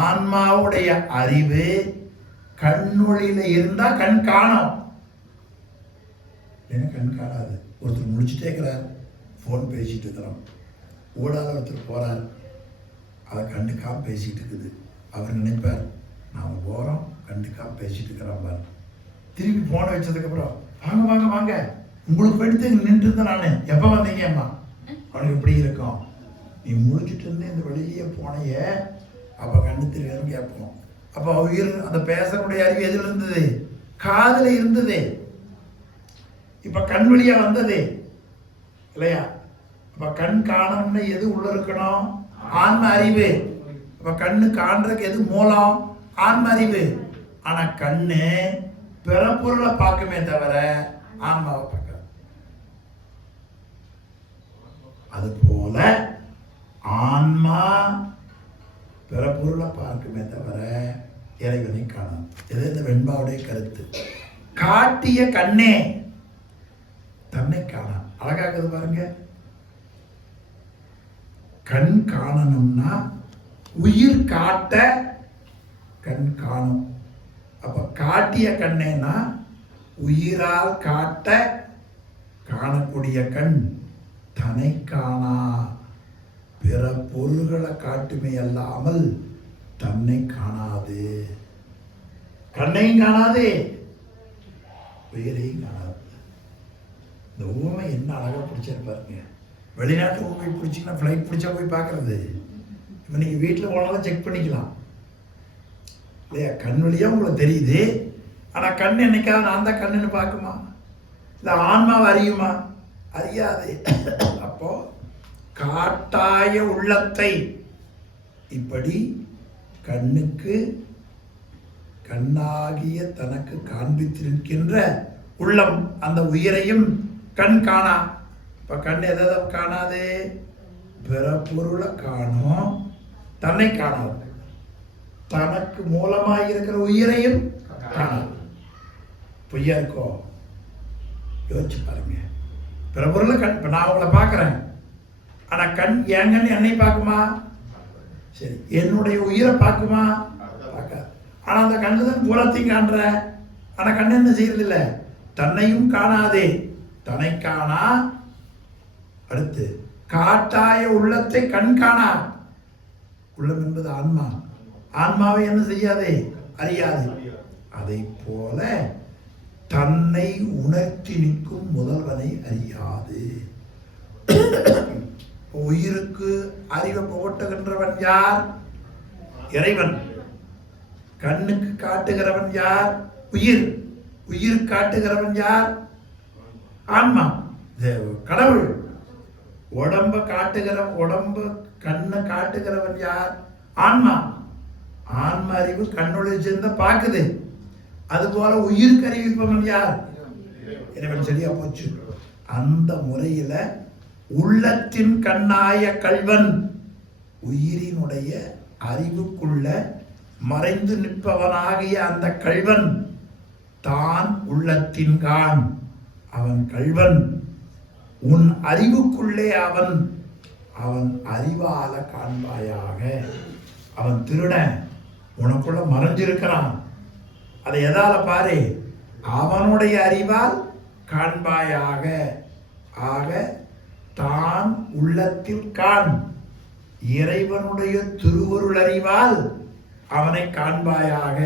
ஆன்மாவுடைய அறிவு கண்ணொளியில இருந்தா கண் காணும். ஏன்னா கண் காணாது. ஒருத்தர் முடிச்சுட்டே இருக்கிறார், ஃபோன் பேசிட்டு இருக்கிறோம். ஊடாத ஒருத்தர் போறார், அதை கண்டுக்காம பேசிட்டு இருக்குது. அவர் நினைப்பார் நாம் போகிறோம் கண்டுக்காம பேசிட்டு இருக்கிறோம் பாரு. திருப்பி ஃபோனை வச்சதுக்கப்புறம் வாங்க வாங்க வாங்க உங்களுக்கு படித்து நின்று இருந்தேன் நான், எப்போ வந்தீங்க அம்மா? அவனுக்கு இப்படி இருக்கும். நீ முடிச்சுட்டு இருந்தே இந்த வெளியே போனைய அப்போ கண்ணு தெரியாதுன்னு கேட்போம். அப்போ உயிர் அந்த பேசக்கூடிய அறிவு எதில் இருந்தது? காதில் இருந்தது. இப்போ கண் வழியா வந்தது இல்லையா? அப்போ கண் காணணும்னு எது உள்ள இருக்கணும்? ஆன்ம அறிவு. அப்போ கண்ணு காண்றதுக்கு எது மூலம்? ஆன்ம அறிவு. ஆனால் கண்ணு பிற பொருளை பார்க்குமே தவிர ஆன்மாவை பார்க்காது. அது போல ஆன்மா பிற பொருளை பார்க்குமே தவிர இறைவனை காணும். இது இந்த வெண்பாவுடைய கருத்து. காட்டிய கண்ணே தன்னை காணும். அழகாக்குது பாருங்க. கண் காணணும்னா உயிர் காட்ட கண் காணும். அப்ப காட்டிய கண்ணேனா உயிரால் காட்ட காணக்கூடிய கண் தன்னை காணா, பிற பொருள்களை காட்டுமே அல்லாமல் தன்னை காணாது. கண்ணையும் காணாதே, உயிரையும் காணாது. இந்த ஊமை என்ன அழகா பிடிச்சிருப்பாருங்க. வெளிநாட்டு ஊமை பிடிச்சிங்கன்னா ஃப்ளைட் பிடிச்சா போய் பார்க்கறது. இப்போ நீங்கள் வீட்டில் போனாலும் செக் பண்ணிக்கலாம் இல்லையா? கண் வழியாக உங்களுக்கு தெரியுது. ஆனால் கண் என்னைக்காவது நான் தான் கண்ணுன்னு பார்க்குமா? இல்லை ஆன்மாவை அறியுமா? அறியாது. அப்போ காட்டாய உள்ளத்தை இப்படி கண்ணுக்கு கண்ணாகிய தனக்கு காண்பித்திருக்கின்ற உள்ளம், அந்த உயிரையும் கண் காணா. இப்போ கண் எதை காணாது? பிற பொருளை காணும், தன்னை காணாது. தனக்கு மூலமாக இருக்கிற உயிரையும் காணாது. பொய்யா இருக்கோ? யோசிச்சு பாருங்க. பிற பொருளை கண், இப்போ நான் உங்களை பார்க்குறேன், ஆனால் கண் என் கண் என்னை பார்க்குமா? சரி, என்னுடைய உயிரை பார்க்குமா? பார்க்காது. ஆனால் அந்த கண்ணு தான் பூரத்தையும் காண்ற. ஆனால் கண் என்ன செய்யறதில்லை? தன்னையும் காணாதே, தன்னை காணா. அடுத்து காட்டாய உள்ளத்தை கண் காணா. உள்ளம் என்பது ஆன்மா. ஆன்மாவை என்ன செய்யாதே? அறியாது. அதை போல தன்னை உணர்த்தி நிற்கும் முதல்வனை அறியாது. உயிருக்கு அறிவை புகட்டுகின்றவன் யார்? இறைவன். கண்ணுக்கு காட்டுகிறவன் யார்? உயிர். உயிர் காட்டுகிறவன் யார்? ஆன்மா, கடவுள். உடம்ப காட்டுகிற, உடம்பு கண்ணை காட்டுகிறவன் யார்? ஆன்மா. ஆன்ம அறிவு கண்ணுடைய சேர்ந்த பார்க்குது. அதுபோல உயிருக்கு அறிவிப்பவன் யார்? இறைவன். சரியா போச்சு. அந்த முறையில உள்ளத்தின் கண்ணாய கள்வன் உயிரினுடைய அறிவுக்குள்ள மறைந்து நிற்பவனாகிய அந்த கள்வன் தான் உள்ளத்தின் கான். அவன் கள்வன். உன் அறிவுக்குள்ளே அவன் அவன் அறிவால காண்பாயாக. அவன் திருடன், உனக்குள்ள மறைஞ்சிருக்கிறான். அதை எதால பாரு? அவனுடைய அறிவால் காண்பாயாக. ஆக தான் உள்ளத்தில் காண். இறைவனுடைய திருவருள் அறிவால் அவனை காண்பாயாக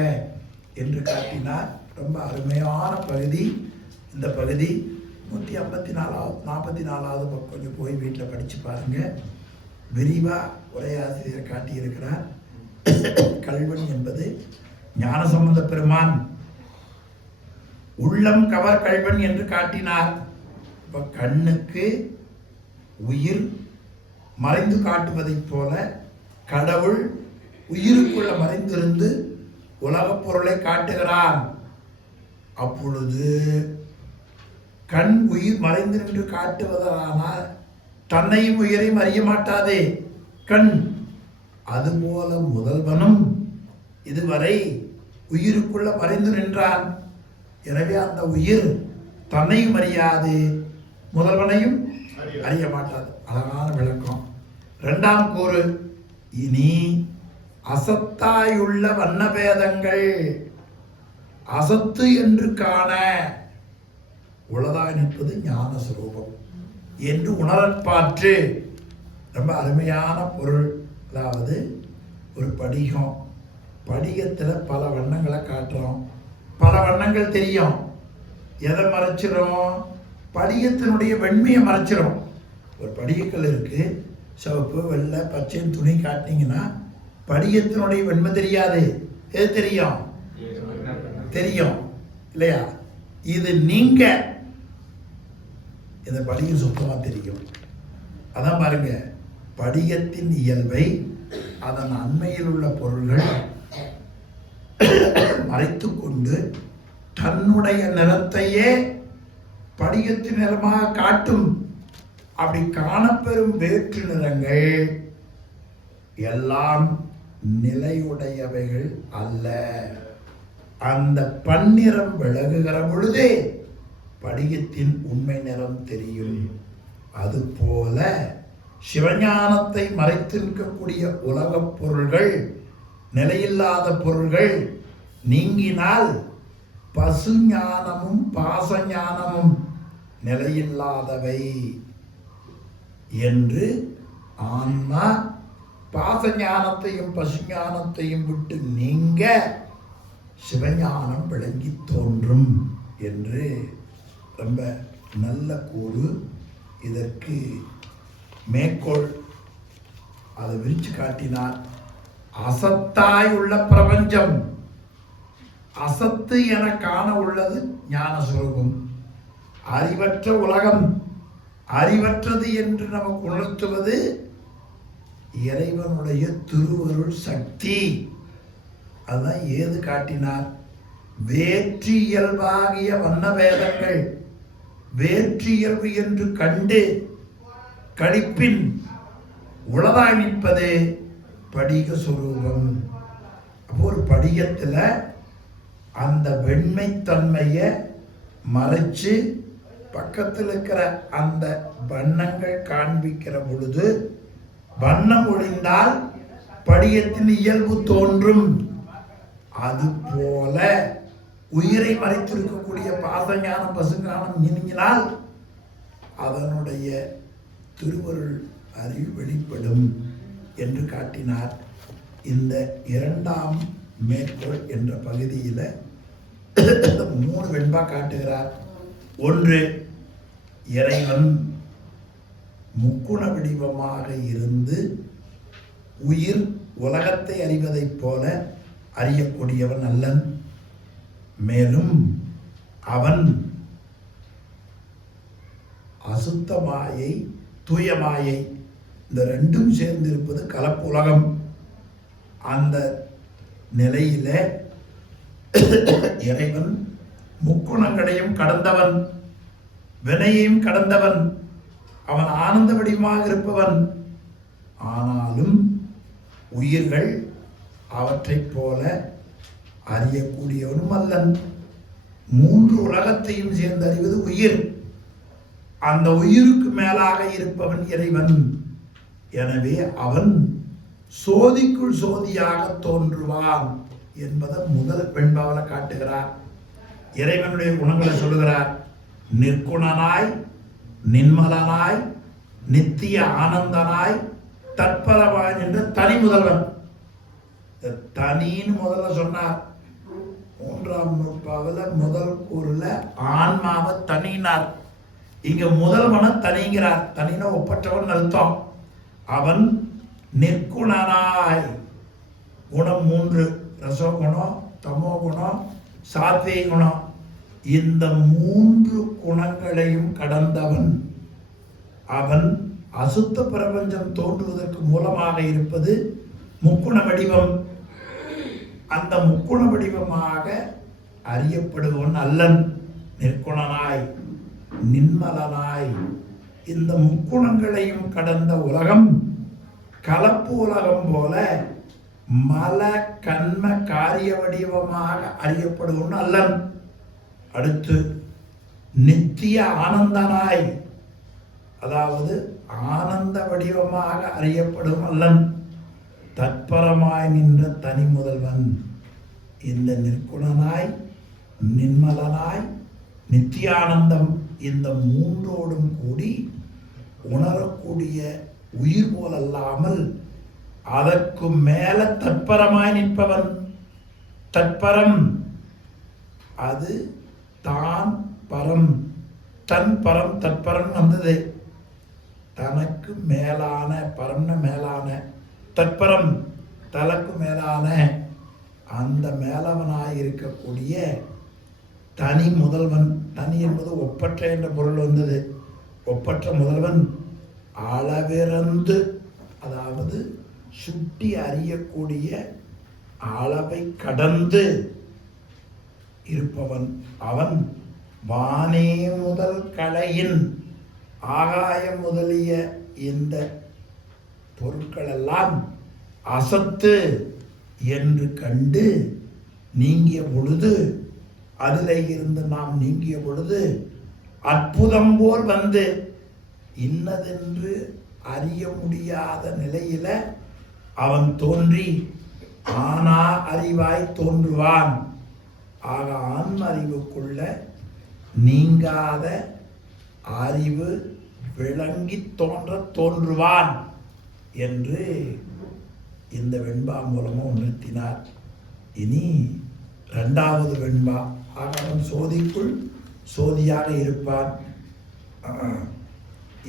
என்று காட்டினார். ரொம்ப அருமையான பகுதி இந்த பகுதி. 154வது பக்கம் கொஞ்சம் போய் வீட்டில் படித்து பாருங்க. விரிவாக உரையாசிரியர் காட்டியிருக்கிறார். கள்வன் என்பது ஞானசம்பந்த பெருமான் உள்ளம் கவர் கள்வன் என்று காட்டினார். இப்போ கண்ணுக்கு உயிர் மறைந்து காட்டுவதைப் போல கடவுள் உயிருக்குள்ள மறைந்திருந்து உலகப் பொருளை காட்டுகிறான். அப்பொழுது கண் உயிர் மறைந்து நின்று காட்டுவதானால் தன்னையும் உயிரையும் அறிய மாட்டாதே கண். அதுபோல முதல்வனும் இதுவரை உயிருக்குள்ள மறைந்து நின்றான். எனவே அந்த உயிர் தன்னையும் அறியாது, முதல்வனையும் அறிய மாட்டாது. அழகான விளக்கம். 2ஆம் கூறு. இனி அசத்தாயுள்ள வண்ணபேதங்கள் அசத்து என்று காண உளதாய் நிற்பது ஞான சுரூபம் என்று உணரற்பாற்று. ரொம்ப அருமையான பொருள். அதாவது ஒரு படிகம், படிகத்தில் பல வண்ணங்களை காட்டுறோம், பல வண்ணங்கள் தெரியும். எதை மறைச்சிரும்? படிகத்தினுடைய வெண்மையை மறைச்சிரும். ஒரு படிகக்கல் இருக்கு, சிவப்பு வெள்ளை பச்சைன்னு துணி காட்டினீங்கன்னா படிகத்தினுடைய வெண்மை தெரியாது. எது தெரியும்? தெரியும் இல்லையா? இது நீங்க இந்த படிகம் சுத்தமா தெரியும். அதான் பாருங்க, படிகத்தின் இயல்பை அதன் அண்மையில் உள்ள பொருள்கள் மறைத்து கொண்டு தன்னுடைய நிறத்தையே படிகத்தின் நிறமாக காட்டும். அப்படி காணப்பெறும் வேற்று நிறங்கள் எல்லாம் நிலையுடையவைகள் அல்ல. அந்த பன்னிறம் விலகுகிற பொழுதே படிகத்தின் உண்மை நிறம் தெரியும். அதுபோல சிவஞானத்தை மறைத்து நிற்கக்கூடிய உலகப் பொருள்கள், நிலையில்லாத பொருள்கள் நீங்கினால் பசு ஞானமும் பாச ஞானமும் நிலையில்லாதவை என்று ஆன்மா பாசஞானத்தையும் பசுஞானத்தையும் விட்டு நீங்க சிவஞானம் விளங்கி தோன்றும் என்று ரொம்ப நல்ல கூறு. இதற்கு மேற்கோள் அதை விரிச்சு காட்டினார். அசத்தாய் உள்ள பிரபஞ்சம் அசத்து என காண உள்ளது ஞான சுரூபம். அறிவற்ற உலகம் அறிவற்றது என்று நமக்கு உணர்த்துவது இறைவனுடைய திருவருள் சக்தி. அதுதான் ஏது காட்டினார். வேற்று இயல்பாகிய வண்ண வேதங்கள் வேற்று இயல்பு என்று கண்டு கழிப்பின் உளதாய் நிற்பதே படிக சுரூபம். அப்போ ஒரு படிகத்தில் அந்த வெண்மைத்தன்மையை மறைச்சு பக்கத்தில் இருக்கிற அந்த வண்ணங்கள் காண்பிக்கிற பொழுது வண்ணம் ஒழிந்தால் படிகத்தின் இயல்பு தோன்றும். அதுபோல உயிரை மறைத்திருக்கக்கூடிய பாசஞானம் பசுஞானம் நீங்கினால் அதனுடைய திருவருள் அறிவு வெளிப்படும் என்று காட்டினார். இந்த இரண்டாம் மேற்கோள் என்ற பகுதியில் 3 வெண்பா காட்டுகிறார். ஒன்று, இறைவன் முக்குண வடிவமாக இருந்து உயிர் உலகத்தை அறிவதைப் போல அறியக்கூடியவன் அல்லன். மேலும் அவன் அசுத்த மாயை தூய மாயை இந்த ரெண்டும் சேர்ந்திருப்பது கலப்புலகம். அந்த நிலையில இறைவன் முக்குணங்களையும் கடந்தவன், வினையையும் கடந்தவன், அவன் ஆனந்த வடிவமாக இருப்பவன். ஆனாலும் உயிர்கள் அவற்றைப் போல அறியக்கூடியவனும் அல்லன். 3 உலகத்தையும் சேர்ந்து அறிவது உயிர். அந்த உயிருக்கு மேலாக இருப்பவன் இறைவன். எனவே அவன் சோதிக்குள் சோதியாக தோன்றுவான் என்பதை முதல் வெண்பாவில் காட்டுகிறார். இறைவனுடைய குணங்களை சொல்லுகிறார். நிற்குணனாய், நின்மலனாய், நித்திய ஆனந்தனாய், தற்பரவான் என்ற தனி முதல்வன். தனின்னு முதல்ல சொன்னார். 3ஆம் நூற்பாவில் முதல் கூறுல ஆன்மாவை தனினார். இங்க முதல்வனை தனிங்கிறார். தனினா ஒப்பற்றவன் அர்த்தம். அவன் நிற்குணனாய், குணம் 3, ரசோகுணம், தமோ குணம், சாத்விக குணம். இந்த 3 குணங்களையும் கடந்தவன். அவன் அசுத்த பிரபஞ்சம் தோன்றுவதற்கு மூலமாக இருப்பது முக்குண வடிவம். அந்த முக்குண வடிவமாக அறியப்படுவன் அல்லன். நிற்குணனாய், நின்மலனாய், இந்த முக்குணங்களையும் கடந்த உலகம் கலப்பு உலகம் போல மல கண்ம காரிய வடிவமாக அறியப்படுவன் அல்லன். அடுத்து நித்திய ஆனந்தனாய், அதாவது ஆனந்த வடிவமாக அறியப்படும் அல்லன். தற்பரமாய் நின்ற தனி முதல்வன். இந்த நிற்குணனாய், நின்மலனாய், நித்தியானந்தம் இந்த 3ஓடும் கூடி உணரக்கூடிய உயிர் போல் அல்லாமல் அதற்கு மேல தற்பரமாய் நிற்பவன். தற்பரம் அது தான் பரம், தன் பரம் தற்பரம் வந்தது. தனக்கு மேலான, பரம்ன மேலான, தற்பரம் தனக்கு மேலான அந்த மேலவனாய் இருக்கக்கூடிய தனி முதல்வன். தனி என்பது ஒப்பற்ற என்ற பொருள் வந்தது. ஒப்பற்ற முதல்வன் அளவிறந்து, அதாவது சுட்டி அறியக்கூடிய அளவை கடந்து இருப்பவன். அவன் வானே முதல் கலையின் ஆகாயம் முதலிய இந்த பொருட்களெல்லாம் அசத்து என்று கண்டு நீங்கிய பொழுது, அதில் இருந்து நாம் நீங்கிய பொழுது அற்புதம் போல் வந்து இன்னதென்று அறிய முடியாத நிலையில அவன் தோன்றி ஆனா அறிவாய் தோன்றுவான். ஆக ஆன்ம அறிவுக்குள்ள நீங்காத அறிவு விளங்கி தோன்றுவான் என்று இந்த வெண்பா மூலமும் உணர்த்தினார். இனி இரண்டாவது வெண்பா. அவன் சோதிக்குள் சோதியாக இருப்பான்.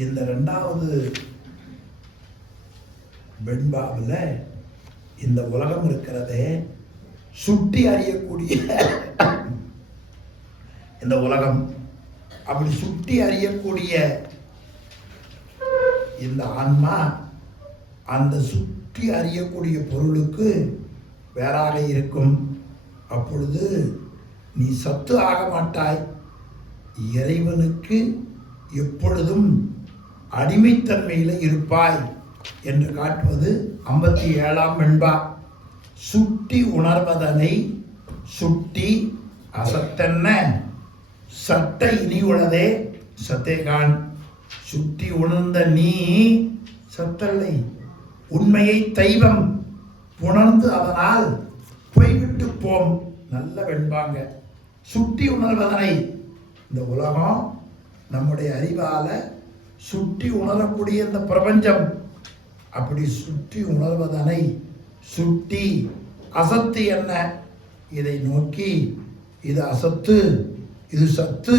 இந்த இரண்டாவது வெண்பாவில் இந்த உலகம் இருக்கிறதே சுட்டி அறியக்கூடிய இந்த உலகம், அப்படி சுட்டி அறியக்கூடிய இந்த ஆன்மா அந்த சுற்றி அறியக்கூடிய பொருளுக்கு வேறாக இருக்கும். அப்பொழுது நீ சத்து ஆக மாட்டாய். இறைவனுக்கு எப்பொழுதும் அடிமைத்தன்மையில் இருப்பாய் என்று காட்டுவது 57ஆம் வெண்பா. சுட்டி உணர்வதனை சுட்டி அசத்தென்ன சட்ட இனி உளதே சத்தேகான். சுட்டி உணர்ந்த நீ சத்தல்லை, உண்மையை தெய்வம் உணர்ந்து அதனால் போய்விட்டு போம். நல்ல வெண்பாங்க. சுட்டி உணர்வதனை, இந்த உலகம் நம்முடைய அறிவால சுட்டி உணரக்கூடிய இந்த பிரபஞ்சம், அப்படி சுட்டி உணர்வதனை சுட்டி அசத்து என்ன, இதை நோக்கி இது அசத்து, இது சத்து,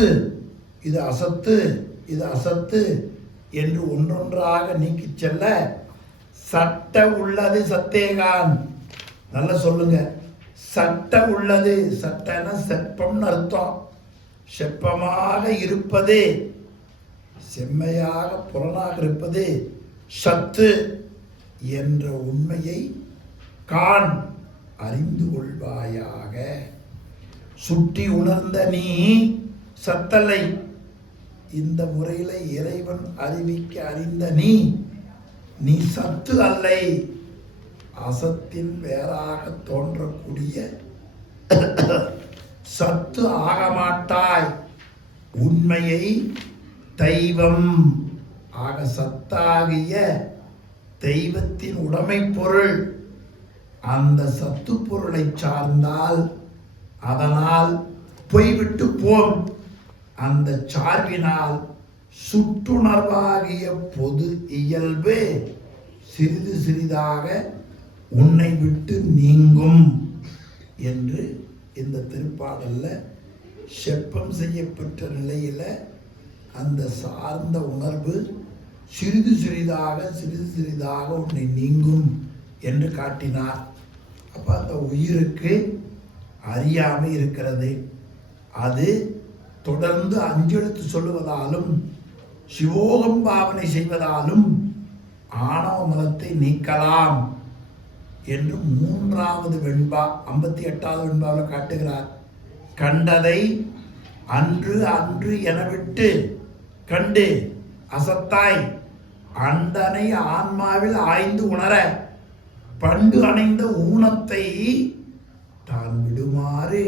இது அசத்து, இது அசத்து என்று ஒன்றொன்றாக நீக்கி செல்ல சட்ட உள்ளது சத்தேகான். நல்லா சொல்லுங்க. சட்ட உள்ளது, சட்டன செப்பம்னு அர்த்தம். செப்பமாக இருப்பது, செம்மையாக புலனாக இருப்பது சத்து என்ற உண்மையை காண், அறிந்து கொள்வாயாக. சுட்டி உணர்ந்த நீ சத்தலை. இந்த முறையில் இறைவன் அறிவிக்க அறிந்த நீ சத்து அல்லை, அசத்தின் வேறாக தோன்றக்கூடிய சத்து ஆக மாட்டாய். உண்மையை தெய்வம் ஆக சத்தாகிய தெய்வத்தின் உடைமை பொருள், அந்த சத்து பொருளை சார்ந்தால் அதனால் போய்விட்டு போம். அந்த சார்பினால் சுற்றுணர்வாகிய பொது இயல்பு சிறிது சிறிதாக உன்னை விட்டு நீங்கும் என்று இந்த திருப்பாடல்ல செப்பம் செய்யப்பட்ட நிலையில் அந்த சார்ந்த உணர்வு சிறிது சிறிதாக உன்னை நீங்கும் என்று காட்டினார். அப்போ அந்த உயிருக்கு அறியாமை இருக்கிறது. அது தொடர்ந்து அஞ்செழுத்து சொல்லுவதாலும் சிவோகம் பாவனை செய்வதாலும் ஆணவ மலத்தை நீக்கலாம் என்று 3வது வெண்பா 58வது வெண்பாவில் காட்டுகிறார். கண்டதை அன்று அன்று என விட்டு கண்டு அசத்தாய் அண்டனை ஆன்மாவில் ஆய்ந்து உணர பண்டு அணைந்த ஊனத்தை தான் விடுமாறு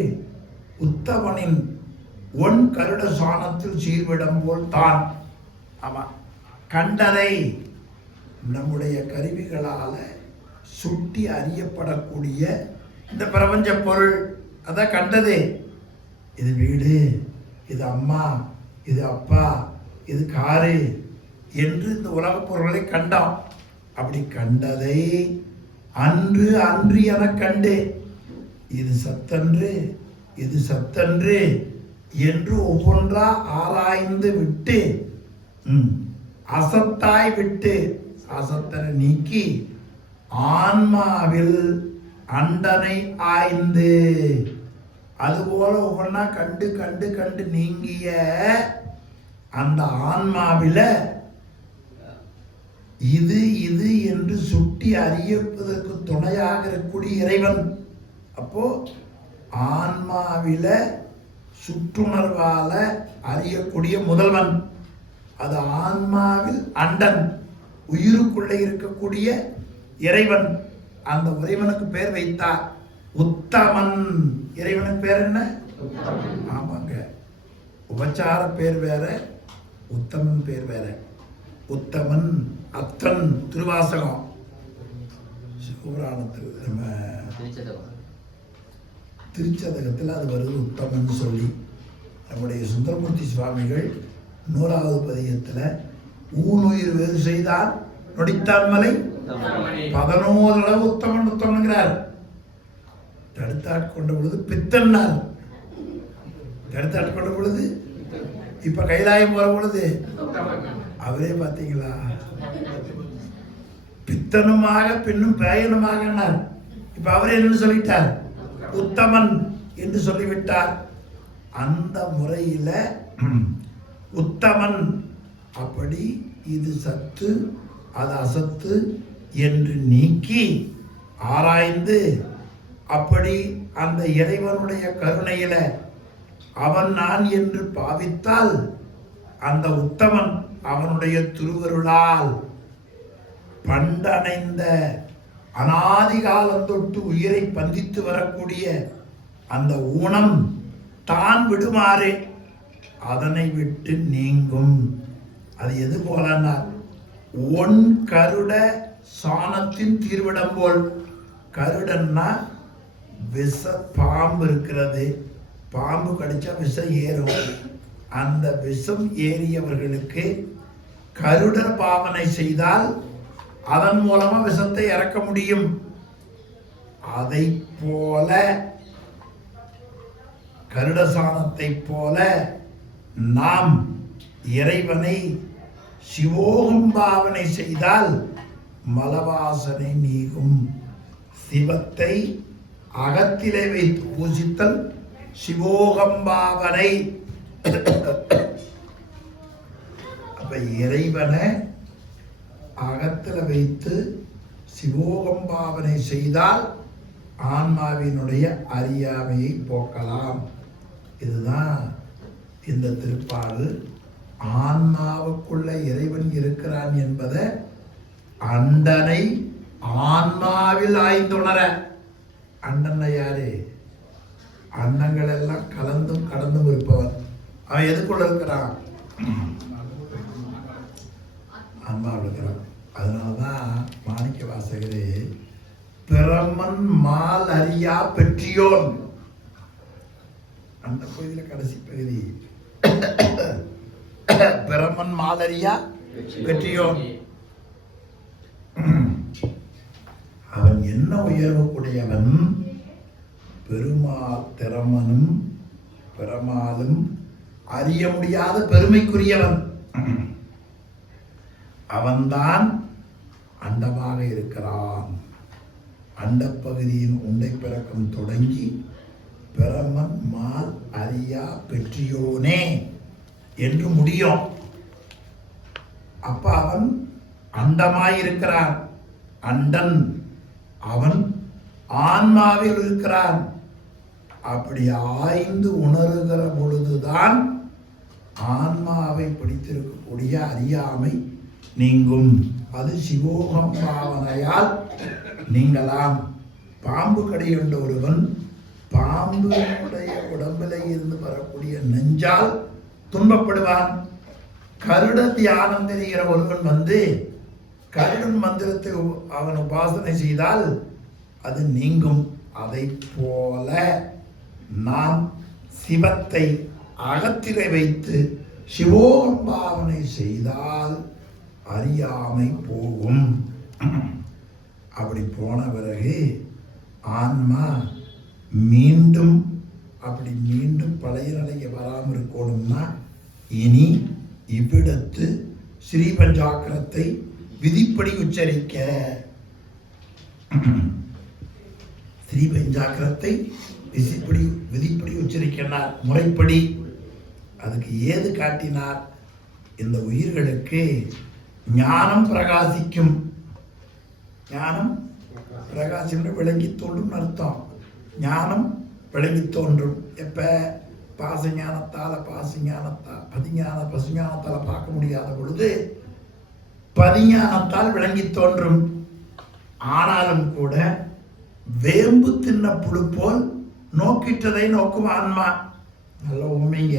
உத்தமனின் ஒன் கருட சாணத்தில் சீர்விடம் போல் தான். ஆமா, கண்டதை நம்முடைய கருவிகளால் சுட்டி அறியப்படக்கூடிய இந்த பிரபஞ்ச பொருள், அதான் கண்டது. இது வீடு, இது அம்மா, இது அப்பா, இது காரு என்று இந்த உலகப் பொருள்களை கண்டோம். அப்படி கண்டதை அன்று அன்று என கண்டு இது சத்தன்று, இது சத்தன்று என்று ஒவ்வொன்றா ஆராய்ந்து விட்டு அசத்தாய் விட்டு அசத்தனை நீக்கி ஆன்மாவில் அண்டனை ஆய்ந்து, அதுபோல ஒவ்வொன்றா கண்டு கண்டு கண்டு நீங்கிய அந்த ஆன்மாவில இது இது என்று சுட்டி அறியப்பதற்கு துணையாக இருக்கக்கூடிய இறைவன். அப்போ ஆன்மாவில சுற்றுணர்வால அறியக்கூடிய முதல்வன், அது ஆன்மாவில் அண்டன், உயிருக்குள்ளே இருக்கக்கூடிய இறைவன். அந்த இறைவனுக்கு பேர் வைத்தார் உத்தமன். இறைவனுக்கு பேர் என்ன? ஆமாங்க, உபச்சார பேர் வேற, உத்தமன் பேர் வேற. உத்தமன் அத்தன் திருவாசகம் சிவபுராணத்தில் நம்ம திருச்சதகத்தில் அது வருது உத்தமன் சொல்லி. நம்முடைய சுந்தரமூர்த்தி சுவாமிகள் 100வது பதிகத்தில் ஊனுயிர் வேறு செய்தால் நொடித்தான் மலை 11 அளவு உத்தமன் உத்தமன்கிறார். தடுத்தாட்கொண்ட பொழுது பித்தன்னார். தடுத்தாட்கொண்ட பொழுது இப்ப கைலாயம் போற பொழுது அவரே பார்த்தீங்களா, பித்தனுமாக பின்னும் பேயனுமாக. இப்ப அவரே என்ன சொல்லிட்டார், உத்தமன் என்று சொல்லிவிட்டார். அந்த முறையில உத்தமன். அப்படி இது சத்து அது அசத்து என்று நீக்கி ஆராய்ந்து, அப்படி அந்த இறைவனுடைய கருணையில அவன் நான் என்று பாவித்தால் அந்த உத்தமன் அவனுடைய திருவருளால் பண்டணைந்த அனாதி காலம் தொட்டு உயிரை பந்தித்து வரக்கூடிய அந்த ஊனம் தான் விடுமாறு அதனை விட்டு நீங்கும். அது எது போலன்னா, ஒன் கருட சாணத்தின் தீர்விடம் போல். கருடன்னா விஷ பாம்பு இருக்கிறது, பாம்பு கடிச்சா விஷம் ஏறும். அந்த விஷம் ஏறியவர்களுக்கு கருடர் பாவனை செய்தால் அதன் மூலமா விஷத்தை இறக்க முடியும். அதை போல கருடசானத்தை போல நாம் இறைவனை சிவோகம் பாவனை செய்தால் மலவாசனை நீங்கும். சிவத்தை அகத்திலே வைத்து பூஜித்தல் சிவோகம் பாவனை. அப்ப இறைவனை அகத்துல வைத்து சிவோகம் பாவனை செய்தால் ஆன்மாவினுடைய அறியாமையை போக்கலாம். இதுதான் இந்த திருப்பாடல். ஆன்மாவுக்குள்ள இறைவன் இருக்கிறான் என்பதை அண்டனை ஆன்மாவில் ஆய்ந்துணர. அண்டனை யாரு? அண்டங்கள் எல்லாம் கலந்தும் கடந்தும் இருப்பவன். அவன் எதுக்குள்ள இருக்கிறான்? ஆன்மாவில் இருக்கிறான். அதனாலதான் மாணிக்க வாசகரே பிரமன் மால் அறியா பெற்றியோன், அந்த பகுதியில் கடைசி பகுதி, பிரமன் மாலரியா பெற்றியோன். அவன் என்ன உயர்வு கூடியவன்? பெருமாள் திறமனும் பெருமாளும் அறிய முடியாத பெருமைக்குரியவன். அவன்தான் அண்டமாக இருக்கிறான். அண்டப்பகுதியின் உண்டை பிறக்கம் தொடங்கி பிரமன் மால் அறியா பெற்றியோனே என்று முடியும். அப்ப அவன் அண்டமாயிருக்கிறான். அண்டன் அவன் ஆன்மாவில் இருக்கிறான். அப்படி ஆய்ந்து உணர்கிற பொழுதுதான் ஆன்மாவை பிடித்திருக்கக்கூடிய அறியாமை நீங்கும். அது சிவோகம் பாவனையால் நீங்களாம். பாம்பு கடியுண்ட ஒருவன் பாம்புடைய உடம்பிலே இருந்து வரக்கூடிய நெஞ்சால் துன்பப்படுவான். கருட தியானம் தெரிகிற ஒருவன் வந்து கருடன் மந்திரத்தை அவன் உபாசனை செய்தால் அது நீங்கும். அதை போல நாம் சிவத்தை அகத்திலே வைத்து சிவோகம் பாவனை செய்தால் அறியாமை போகும். அப்படி போன பிறகு ஆன்மா மீண்டும் அப்படி மீண்டும் பழைய நிலைக்கு வராமல் இருக்கணும்னா இனி இவ்விடத்து ஸ்ரீ பஞ்சாக்கரத்தை விதிப்படி உச்சரிக்க. ஸ்ரீ பஞ்சாக்கரத்தை விதிப்படி உச்சரிக்கிறார், முறைப்படி. அதுக்கு ஏது காட்டினார்? இந்த உயிர்களுக்கு ஞானம் பிரகாசிக்கும். ஞானம் பிரகாசிக்கின்ற விளங்கி தோன்றும் அர்த்தம். ஞானம் விளங்கி தோன்றும். எப்ப? பாசஞானத்தால் பசுஞானத்தால் பார்க்க முடியாத பொழுது பதிஞானத்தால் விளங்கி தோன்றும். ஆனாலும் கூட வேம்பு தின்ன புழு போல் நோக்கிட்டதை நோக்கும் ஆன்மா. நல்ல உண்மைங்க.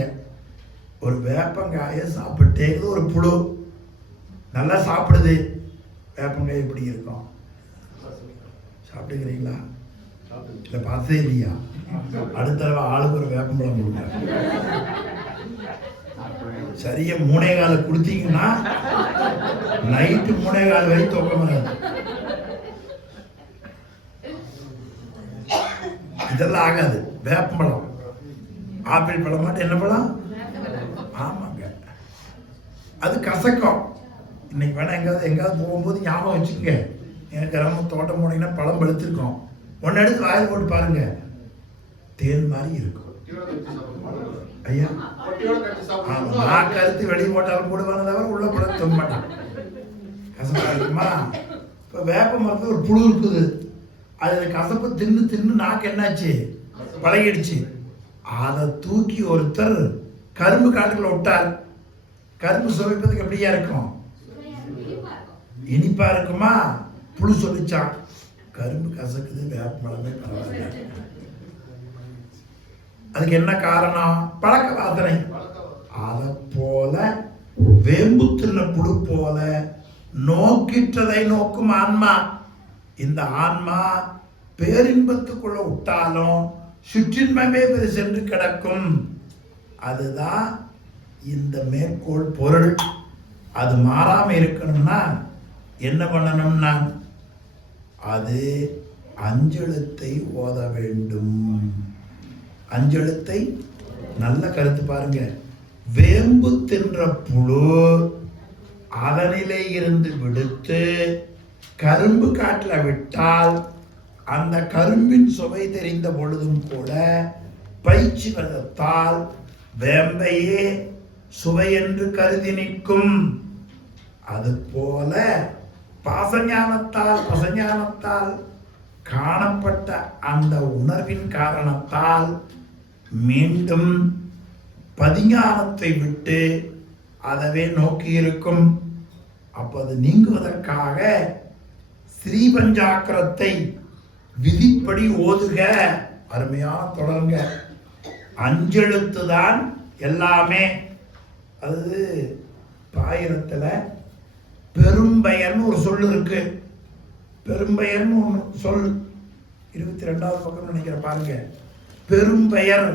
ஒரு வேப்பங்காயை சாப்பிட்டே ஒரு புழு நல்லா சாப்பிடுது. வேப்பங்காய் எப்படி இருக்கும்? சாப்பிட்டுக்கிறீங்களா? இல்லை பார்த்தே இல்லையா? அடுத்த தடவை ஆளுக்கு ஒரு வேப்பம்பழம் கொடுங்க. சரியா 3:15 கொடுத்தீங்கன்னா நைட்டு 3:15 வரை தூக்கம் வராது. இதெல்லாம் ஆகாது. வேப்பம்பழம், ஆப்பிள் பழம் மட்டும் என்ன பழம்? ஆமாங்க, அது கசக்கம். இன்னைக்கு வேணா எங்காவது போகும்போது ஞாபகம் வச்சுக்கோங்க. என் கிராம தோட்டம் போனீங்கன்னா பழம் பழுத்திருக்கோம். ஒன்னு எடுத்து வாயில் போட்டு பாருங்க, தேன் மாதிரி இருக்கும். ஐயா நான் கருத்து வெளியே போட்டாலும் போடுவானே தவிர உள்ள போட தூங்க மாட்டான். கசப்பா இருக்குமா? இப்போ வேப்ப மரத்தில் ஒரு புழு இருக்குது. அதில் கசப்பு தின்னு தின்னு நாக்கு என்னாச்சு, பழகிடுச்சு. அதை தூக்கி ஒருத்தர் கரும்பு காட்டுக்குள்ள விட்டார். கரும்பு சுவைப்பதுக்கு எப்படியா இருக்கும்? இனிப்பா இருக்குமா? புழு சொல்லிச்சான், கரும்பு கசக்குது, வேப்ப மரமே பரவாயில்ல. அதுக்கு என்ன காரணம்? பழக்க வாசனை. அதை போல வேம்பு தின்ன புழு போல நோக்கிற்றதை நோக்கும் ஆன்மா. இந்த ஆன்மா பேரின்பத்துக்குள்ள விட்டாலும் சுற்றின்மே பெரு சென்று கிடக்கும். அதுதான் இந்த மேற்கோள் பொருள். அது மாறாம இருக்கணும்னா என்ன பண்ணணும்னா அது அஞ்செழுத்தை ஓத வேண்டும். அஞ்செழுத்தை நல்ல கருத்து பாருங்க. வேம்பு தின்ற புழு அதனிலே இருந்து விடுத்து கரும்பு காட்டில் விட்டால் அந்த கரும்பின் சுவை தெரிந்த பொழுதும் கூட பயிற்சி வளர்த்தால் வேம்பையே சுவை என்று கருதி நிற்கும். அது போல பசஞானத்தால் காணப்பட்ட அந்த உணர்வின் காரணத்தால் மீண்டும் பதிஞானத்தை விட்டு அதவே நோக்கி இருக்கும். அப்போ அது நீங்குவதற்காக ஸ்ரீபஞ்சாக்கரத்தை விதிப்படி ஓதுக. அருமையான தொடருங்க. அஞ்செழுத்து தான் எல்லாமே. அது பாயிரத்தில் பெரும்பெயர்னு ஒரு சொல் இருக்கு. பெரும்பெயர்னு ஒன்று சொல் 22வது பக்கம் நினைக்கிற பாருங்க. பெரும்பெயர்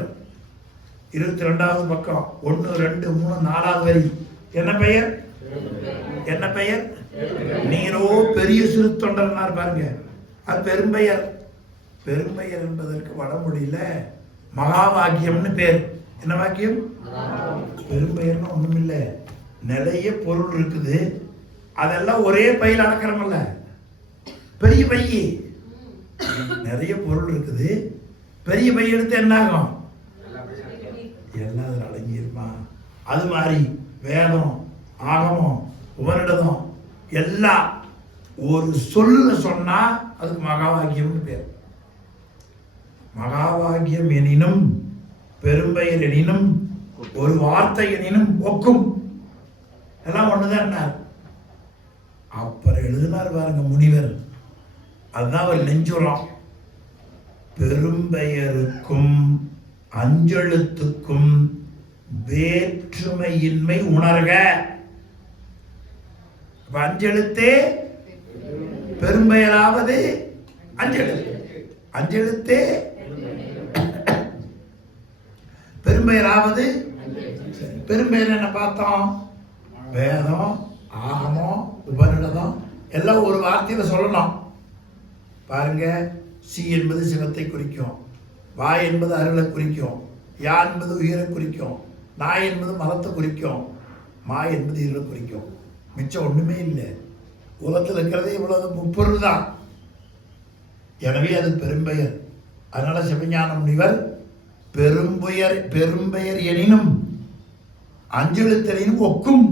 22வது பக்கம் 1 2 3 4வது வரி. என்ன பெயர்? என்ன பெயர்? நீரோ பெரிய சிறு தொண்டர்னார் பாருங்க. அது பெரும்பெயர். பெரும்பெயர் என்பதற்கு வடமொழியில மகா வாக்கியம்னு பேர். என்ன வாக்கியம்? பெரும்பெயர்னா ஒண்ணுமில்லை, நிறைய பொருள் இருக்குது, அதெல்லாம் ஒரே பையில் அடக்கிறோம்ல. பெரிய பைய நிறைய பொருள் இருக்குது, பெரிய பை எடுத்து என்ன ஆகும்? எல்லாம் அதில் அடங்கியிருமா? அது மாதிரி வேதம், ஆகமம், உபனிடதம் எல்லாம் ஒரு சொல்லுல சொன்னா அதுக்கு மகாவாக்கியம்னு பேர். மகாவாக்கியம் எனினும் பெரும்பெயர் எனினும் ஒரு வார்த்தை எனினும் ஒக்கும், எல்லாம் ஒண்ணுதான். என்ன அப்புறம் எழுதினார் பாருங்க முனிவர். அதுதான் அவர் நெஞ்சுரம். பெரும்பெயருக்கும் அஞ்செழுத்துக்கும் வேற்றுமையின்மை உணர்க. அஞ்செழுத்தே பெரும்பெயராவது அஞ்செழுத்து, அஞ்செழுத்தே பெரும்பெயராவது. பெரும்பெயர் என்ன பார்த்தோம்? வேதம், ஆகமம், உபநிடதம் எல்லாம் ஒரு வார்த்தையில சொல்லணும். பாருங்க, சி என்பது சிவத்தை குறிக்கும், வா என்பது அருளை குறிக்கும், யா என்பது உயிரை குறிக்கும், நாய் என்பது மரத்தை குறிக்கும், மா என்பது இருளை குறிக்கும். மிச்சம் ஒண்ணுமே இல்லை. உலகத்தில் இருக்கிறதே இவ்வளவு முப்பொருள் தான். எனவே அது பெரும்பெயர். அதனால சிவஞான முனிவர் பெரும்பெயர் எனினும் அஞ்செழுத்தெனினும் ஒக்கும்.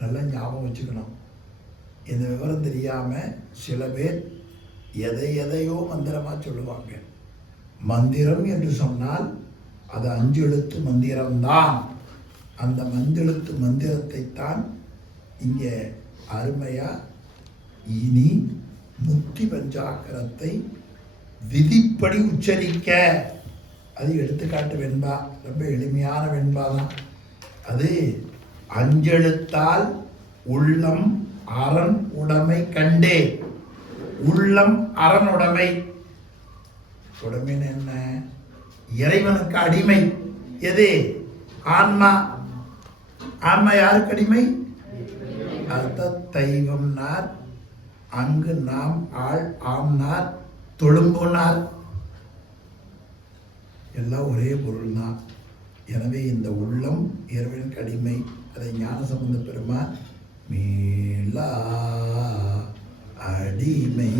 நல்லா ஞாபகம் வச்சுக்கணும். இந்த விவரம் தெரியாம சில பேர் எதையோ மந்திரமா சொல்லுவாங்க. மந்திரம் என்று சொன்னால் அது அஞ்செழுத்து மந்திரம்தான். அந்த மஞ்செழுத்து மந்திரத்தை தான் இங்கே அருமையா இனி முக்தி பஞ்சாக்கரத்தை விதிப்படி உச்சரிக்க. அது எடுத்துக்காட்டு வெண்பா, ரொம்ப எளிமையான வெண்பா தான் அது. அஞ்செழுத்தால் உள்ளம் அரண் உடைமை கண்டே. உள்ளம் அரண் உடைமை. உடைமைன்னு என்ன? இறைவனுக்கு அடிமை. எது? ஆன்மா. ஆன்மா யாருக்கு அடிமை? அதுதான் தெய்வம்னார், அங்கு நாம் ஆள் ஆம்னார், தொழும்புனார், எல்லாம் ஒரே பொருள் தான். எனவே இந்த உள்ளம் இறைவனுக்கு அடிமை. அதை ஞானசம்பந்த பெருமான் மீளா அடிமை,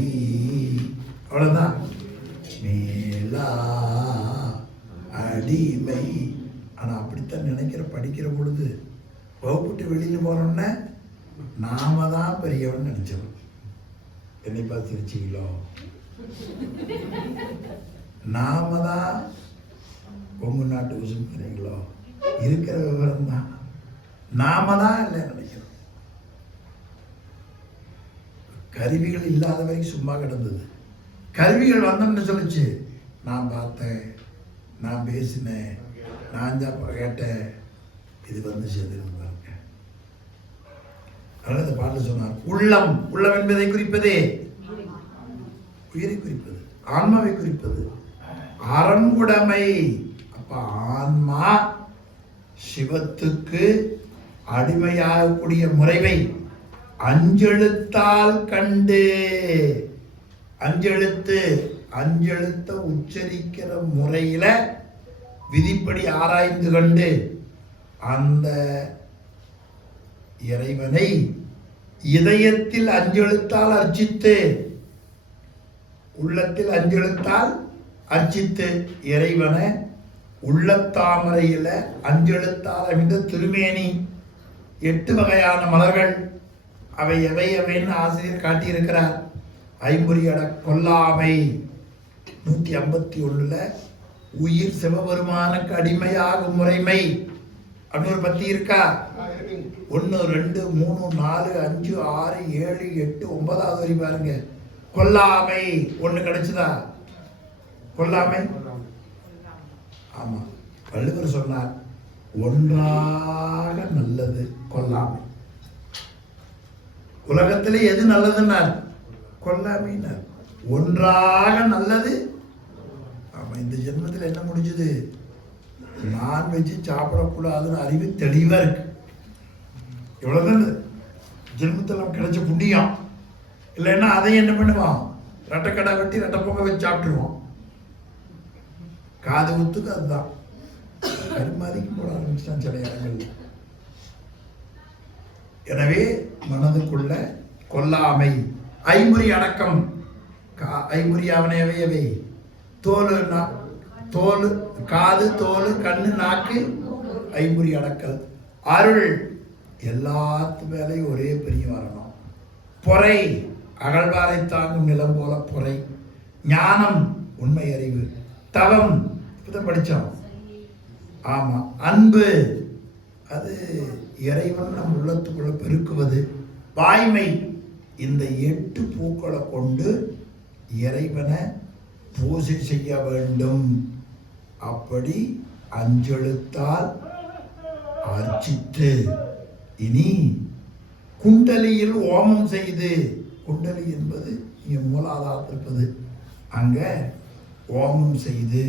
அவ்வளவுதான், மீளா அடிமை. ஆனா அப்படித்தான் நினைக்கிற படிக்கிற பொழுது வகுப்புட்டு வெளியில் போனோம்னா நாம தான் பெரியவன் நினைச்சோம். என்னை பார்த்து சிரிச்சிங்களோ? நாம தான் கொங்கு நாட்டு உசுங்கிறீங்களோ? இருக்கிற விவரம் தான். நாம தான் இல்லை நினைக்கிறோம். கருவிகள் இல்லாத வரைக்கும் சும்மா கிடந்தது. கருவிகள் வந்தோம்னு சொல்லிச்சு, நான் பார்த்தேன், நான் பேசினேன், நான் கேட்டேன், இது வந்து சேர்ந்து பாருங்க. அதனால இந்த பாட்டு சொன்னார், உள்ளம், உள்ளம் என்பதை குறிப்பதே உயிரை குறிப்பது, ஆன்மாவை குறிப்பது, அறங்குடைமை. அப்ப ஆன்மா சிவத்துக்கு அடிமையாகக்கூடிய முறைவை அஞ்செழுத்தால் கண்டு, அஞ்செழுத்து, அஞ்செழுத்த உச்சரிக்கிற முறையில விதிப்படி ஆராய்ந்து கண்டு அந்த இறைவனை இதயத்தில் அஞ்செழுத்தால் அர்ச்சித்து, உள்ளத்தில் அஞ்செழுத்தால் அர்ச்சித்து, இறைவனை உள்ளத்தாமரையில அஞ்செழுத்தால் அமைந்த திருமேனி, 8 வகையான மலர்கள், அவை எவை எவைன்னு ஆசிரியர் காட்டியிருக்கிறார். ஐம்பொறியட கொல்லாமை 151ல உயிர் சிவபெருமானுக்கு அடிமையாகும் முறைமை அப்படின்னு ஒரு பத்தி இருக்கா? 1, 2, 3, 4, 5, 6, 7, 8, 9வது வரி பாருங்க. கொல்லாமை 1 கிடைச்சதா? கொல்லாமை, ஆமா, வள்ளுவர் சொன்னார், ஒன்றாக நல்லது கொல்லாமை. உலகத்திலே எது நல்லதுன்னார்? கொல்லாமைன்னார். ஒன்றாக நல்லது. ஆமா, இந்த ஜென்மத்தில் என்ன முடிஞ்சது? நான்வெஜ் சாப்பிடக்கூடாதுன்னு அறிவு தெளிவா இருக்கு. இவ்வளவுதான் ஜென்மத்தில் நமக்கு கிடைச்ச புண்ணியம். இல்லைன்னா அதை என்ன பண்ணுவோம்? ரெட்டைக்கடை வெட்டி ரெட்டைப்பொங்க வச்சு சாப்பிட்டுருவோம். காது ஊத்துக்கு அதுதான். கருமாதிக்கு போட ஆரம்பிச்சுட்டான் சில இடங்கள்ல. எனவே மனதுக்குள்ள கொல்லாமை. ஐம்பொறி அடக்கம். ஐம்பொறி அவனையவையவை தோல், தோல், காது, தோல், கண்ணு, நாக்கு, ஐம்பொறி அடக்கல். அருள், எல்லாத்து மேலையும் ஒரே பெரிய வரணும். பொறை, அகழ்வாரை தாங்கும் நிலம் போல பொறை. ஞானம், உண்மை அறிவு. தவம், இப்பதான் படித்தோம். ஆமா, அன்பு, அது இறைவன் நம் உள்ளத்துக்குள்ள பெருக்குவது. வாய்மை, இந்த 8 பூக்களை கொண்டு இறைவனை பூஜை செய்ய வேண்டும். அப்படி அஞ்செழுத்தால் அர்ச்சித்து, இனி குண்டலியில் ஓமம் செய்து, குண்டலி என்பது இங்கே மூலாதாரத்தில் இருப்பது, அங்க ஓமம் செய்து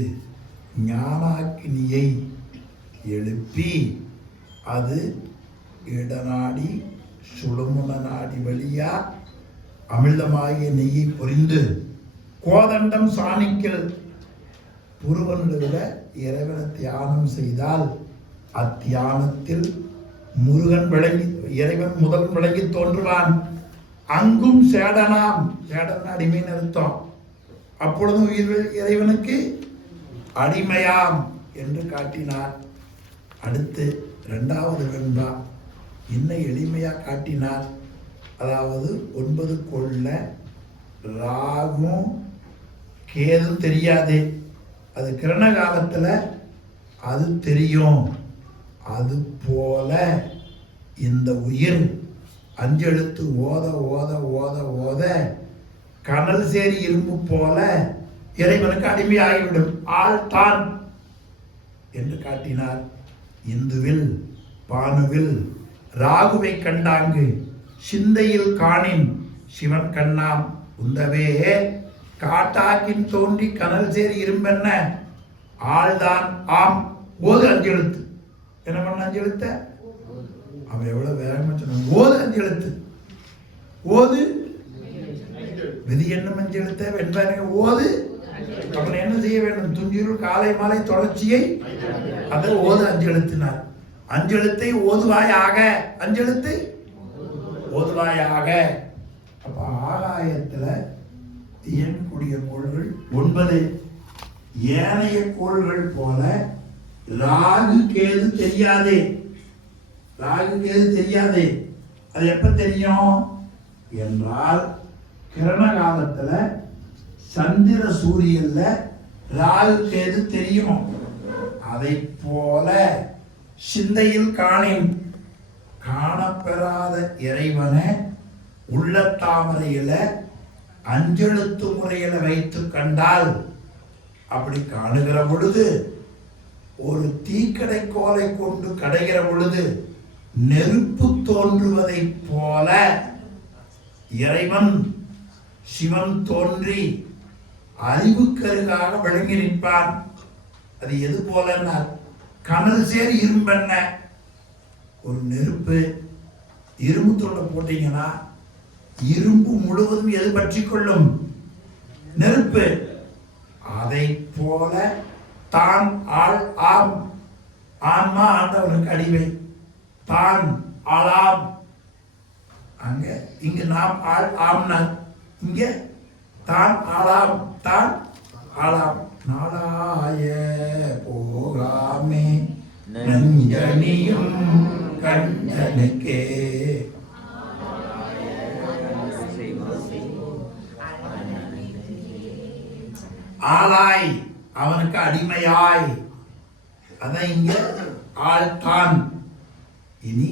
ஞானாக்கினியை எழுப்பி, அது இடநாடி சுழுமுன நாடி வழியா அமிழ்தமாகிய நெய்யை பொரிந்து கோதண்டம் சாணிக்கல் புருவனிடுவில இறைவனை தியானம் செய்தால் அத்தியானத்தில் முருகன் விளங்கி, இறைவன் முதல் விளங்கி தோன்றுவான். அங்கும் சேடனாம், சேடன் அடிமைன்னு அர்த்தம். அப்பொழுதும் இறைவனுக்கு அடிமையாம் என்று காட்டினார். அடுத்து 2வது வெண்பா இன்னும் எளிமையா காட்டினார். அதாவது 9 கொள்ள ராகும் கேதும் தெரியாது, அது கிரண காலத்துல அது தெரியும். அது போல இந்த உயிர் அஞ்செழுத்து ஓத ஓத ஓத ஓத கனல் சேரி இரும்பு போல இறைவனுக்கு அடிமையாகிவிடும். ஆள் தான் என்று காட்டினார். இந்துவில் பானுவில் ராகுவை கண்டாங்கு சிந்தையில் காணின் சிவன் கண்ணாம் உந்தவே காட்டாக்கின் தோன்றி கனல் சேரி இரும்பென்ன ஆள்தான் ஆம். ஓது அஞ்செழுத்து. என்ன பண்ண அஞ்செழுத்த? அவன் எவ்வளவு வேகமா சொன்னான். ஓது 5 எழுத்து, ஓது விதி என்ன 5 எழுத்த வெண்பாருங்க, ஓது. அவன் என்ன செய்ய வேண்டும்? துஞ்சிருள் காலை மாலை தொடர்ச்சியை, அதை ஓது 5 எழுத்தினார். 5 எழுத்தை ஓதுவாயாக, 5 எழுத்தை ஓதுவாயாக. அப்ப ஆகாயத்துல இயங்கக்கூடிய கோள்கள் 9. ஏனைய கோள்கள் போல ராகு கேது தெரியாதே, ராகு கேது தெரியாதே. அது எப்ப தெரியும் என்றால் கிரண காலத்துல சந்திர சூரியன்ல ராகு கேது தெரியும். அதை போல சிந்தையில் காணின், காணப்பெறாத இறைவனை உள்ள தாமரையில 5 எழுத்து முறையில வைத்து கண்டால், அப்படி காணுகிற பொழுது ஒரு தீக்கடை கோலை கொண்டு கடைகிற பொழுது நெருப்பு தோன்றுவதை போல இறைவன் சிவன் தோன்றி அறிவுக்கருகாக விளங்கி நிற்பான். அது எது போலன்னா கனல் சேர் இரும்பெண்ண. ஒரு நெருப்பு இரும்பு தோண்ட போட்டீங்கன்னா இரும்பு முழுவதும் எது பற்றி கொள்ளும்? நெருப்பு. அதை போல தான் ஆள் ஆம். ஆன்மா ஆண்டவனுக்கு அடிமை. தான் ஆளாம். அங்க இங்க நாம் ஆள் ஆம்னா, இங்க தான் ஆளாம். தான் ஆளாம். நாளாய போகாமே நஞ்சனியும் கண்ணனுக்கே. ஆளாய், அவனுக்கு அடிமையாய். அதான் இங்க ஆள்தான். இனி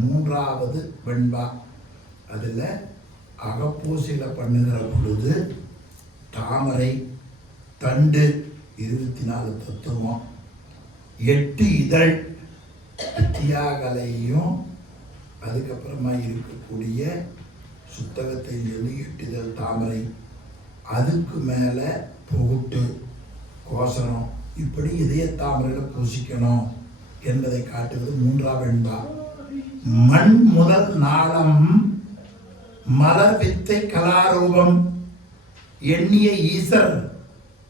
3வது வெண்பா. அதுல அகப்பூசில பண்ணுகிற பொழுது தாமரை தண்டு 24 தத்துவம், 8 இதழ் வித்தியாகலையும் அதுக்கப்புறமா இருக்கக்கூடிய சுத்தகத்தை சொல்லி 8 இதழ் தாமரை, அதுக்கு மேல புகுட்டு கோசனம், இப்படி இதய தாமரையில பூசிக்கணும் என்பதை காட்டுவது 3வது வெண்பா. மண் முதல் நாளம் மலர் வித்தை கலாரூபம் எண்ணிய ஈசர்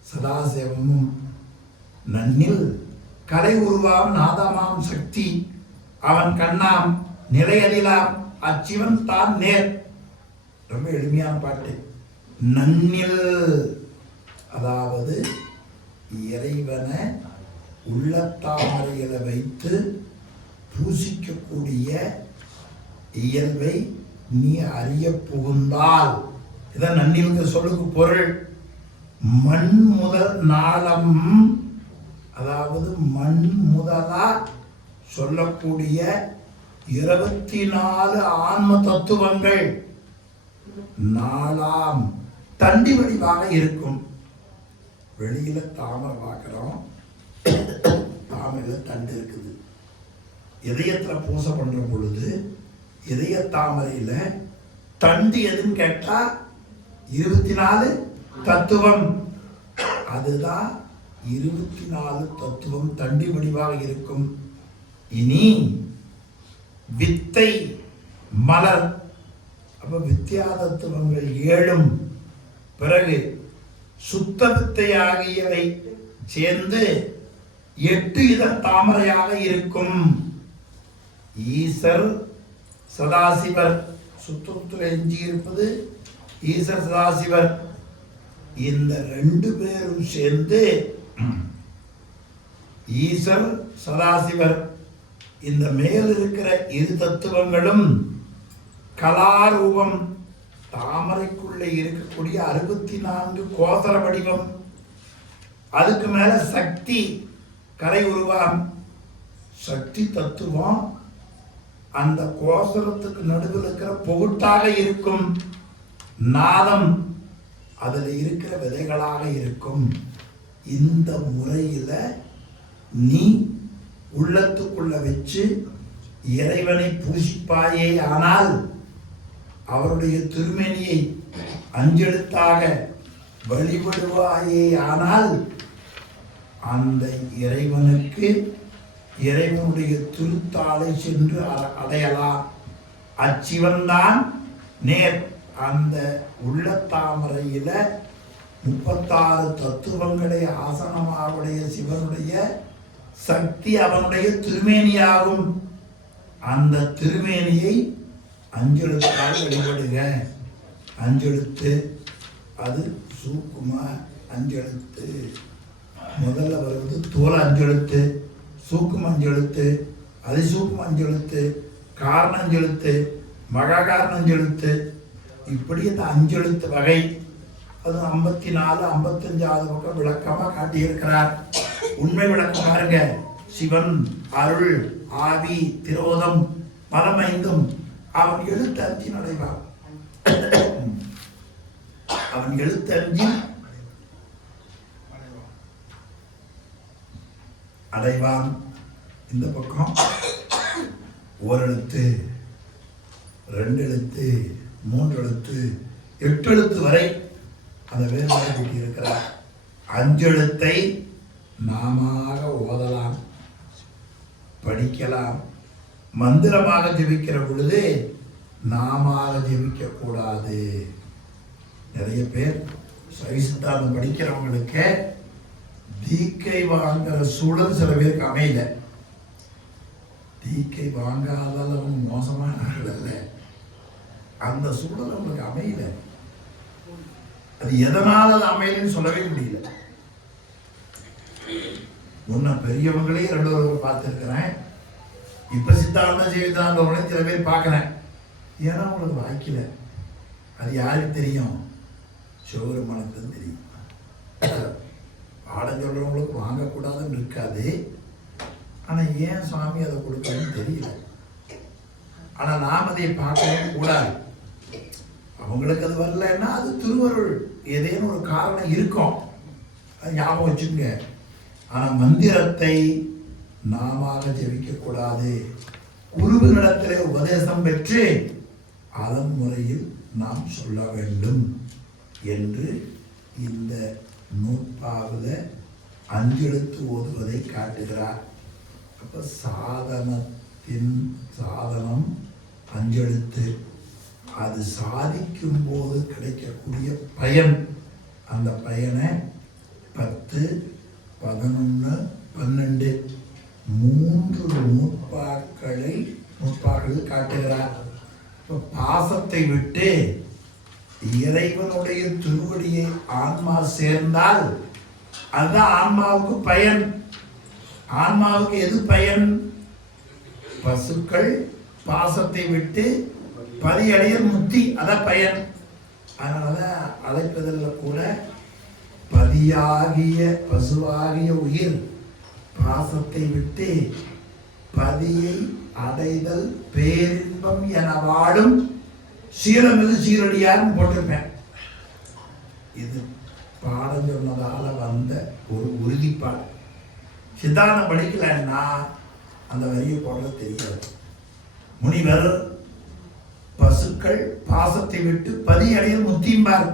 சதாசிவமும் நன்னில் கலை உருவாம் நாதமாம் சக்தி அவன் கண்ணாம் நிலையதிலாம் அச்சிவன் தான் நேர். ரொம்ப எளிமையான பாட்டு. நன்னில் அதாவது இறைவனை உள்ளத்தாமரையில வைத்து பூசிக்கக்கூடிய இயல்பை நீ அறிய புகுந்தால், இதான் நன்னில்ங்கிற சொல்லுக்கு பொருள். மண் முதல் நாளம், அதாவது மண் முதலா சொல்லக்கூடிய 24 ஆன்ம தத்துவங்கள் நாளாம் தண்டி வடிவாக இருக்கும். வெளியில தாமரை பார்க்கிறோம், தாமரையில தண்டு இருக்குது. இதயத்துல பூசை பண்ற பொழுது இதய தாமரையில தண்டு எதுன்னு கேட்டா 24 தத்துவம். அதுதான் 24 தத்துவம் தண்டி வடிவாக இருக்கும். இனி வித்தை மலர், அப்ப வித்தியா தத்துவங்கள் 7, பிறகு சுத்த வித்தை ஆகியவை சேர்ந்து 8 இதழ் தாமரையாக இருக்கும். ஈசர் சதாசிவர், சுத்தத்தில் எஞ்சி இருப்பது ஈசர் சதாசிவர். இந்த 2 பேரும் சேர்ந்து ஈசர் சதாசிவர், இந்த மேல் இருக்கிற 2 தத்துவங்களும் கலாரூபம், தாமரைக்குள்ளே இருக்கக்கூடிய 64 கோசர வடிவம். அதுக்கு மேல சக்தி கலை உருவாம். சக்தி தத்துவம் அந்த கோசரத்துக்கு நடுவில் இருக்கிற பொகுட்டாக இருக்கும். நாதம் அதில் இருக்கிற விதைகளாக இருக்கும். இந்த முறையில நீ உள்ளத்துக்குள்ள வச்சு இறைவனை பூசிப்பாயே ஆனால், அவருடைய திருமேனியை 5 எழுத்தாக வழிபடுவாயே ஆனால், அந்த இறைவனுக்கு இறைவனுடைய திருத்தாளை சென்று அடையலாம். அச்சிவன்தான் நேர். அந்த உள்ளத்தாமரையில 36 தத்துவங்களை ஆசனமாவுடைய சிவனுடைய சக்தி அவனுடைய திருமேனியாகும். அந்த திருமேனியை அஞ்செழுத்தால் வழிபடுக. அஞ்செழுத்து அது சூக்கும அஞ்செழுத்து. முதல்ல வருவது தோல அஞ்செழுத்து, சூக்கும அஞ்செழுத்து, அதிசூக்கும அஞ்செழுத்து, காரண அஞ்செழுத்து, மகாகாரண அஞ்செழுத்து. இப்படி இந்த அஞ்செழுத்து வகை அது 54 55வது பக்கம் விளக்கமாக காட்டியிருக்கிறார். உண்மை விளக்கம் பாருங்க. சிவன் அருள் ஆவி திரோதம் பலமைந்தும் அவன் எழுத்தஞ்சின் அடைவான். அவன் எழுத்தஞ்சின் அடைவான். இந்த பக்கம் ஓரெழுத்து, 2 எழுத்து, 3 எழுத்து, 8 எழுத்து வரை அந்த வேறுபாடு கூட்டியிருக்கிறார். 5 எழுத்தை நாமாக ஓதலாம், படிக்கலாம். மந்திரமாக ஜெபிக்கிற பொழுது நாமாக ஜெபிக்க கூடாது. நிறைய பேர் சைவ சித்தாந்தம் படிக்கிறவங்களுக்கு தீக்கை வாங்குற சூழல் சில பேருக்கு அமையல. தீக்கை வாங்காதவன் மோசமான ஆள் அல்ல, அந்த சூழல் அவங்களுக்கு அமையல. அது எதனால அது அமையலன்னு சொல்லவே முடியல. முன்ன பெரியவங்களே 2 பேர் பார்த்துருக்கிறேன். இப்ப சித்தாந்தம் செய்தாந்தவங்களே சில பேர் பார்க்கிறேன். ஏன்னா அவங்களுக்கு வாய்க்கல. அது யாருக்கு தெரியும்? சிவபெருமானுக்கு தெரியும். பாடம் சொல்றவங்களுக்கு வாங்கக்கூடாதுன்னு இருக்காது. ஆனா ஏன் சுவாமி அதை கொடுக்கணும்னு தெரியல. ஆனா நாம் அதை பார்க்கவும் கூடாது. அவங்களுக்கு அது வரலன்னா அது திருவருள், ஏதேனும் ஒரு காரணம் இருக்கும், அது ஞாபகம் வச்சுங்க. ஆனா மந்திரத்தை நாம ஜெபிக்க கூடாது. குருவினிடத்திலே உபதேசம் பெற்று அதன் முறையில் நாம் சொல்ல வேண்டும் என்று இந்த நூற்பாவில 5 எழுத்து ஓதுவதை காட்டுகிறார். அப்ப சாதனத்தின் சாதனம் 5 எழுத்து. அது சாதிக்கும் போது கிடைக்கக்கூடிய பயன், அந்த பயனை 10, 11, 12 3 நூற்பாக்கள் காட்டுகிறார். பாசத்தை விட்டு இறைவனுடைய திருவடியை ஆன்மா சேர்ந்தால் அதுதான் ஆன்மாவுக்கு பயன். ஆன்மாவுக்கு எது பயன்? பசுக்கள் பாசத்தை விட்டு பதியடைய முத்தி, அதான் பயன். அதனாலதான் அழைப்பதில் கூட பதியாகிய பசுவாகிய உயிர் பாசத்தை விட்டு பதியை அடைதல் பேரின்பம் என வாடும் சீரமிகு சீரடியார்னு போட்டிருப்பேன். இது பாடம் சொன்னதால வந்த ஒரு உறுதிப்பாடு. சித்தாந்தம் படிக்கலன்னா அந்த வரியை போட தெரியாது. முனிவர் பசுக்கள் பாசத்தை விட்டு பதியடைய முத்திம்பார்.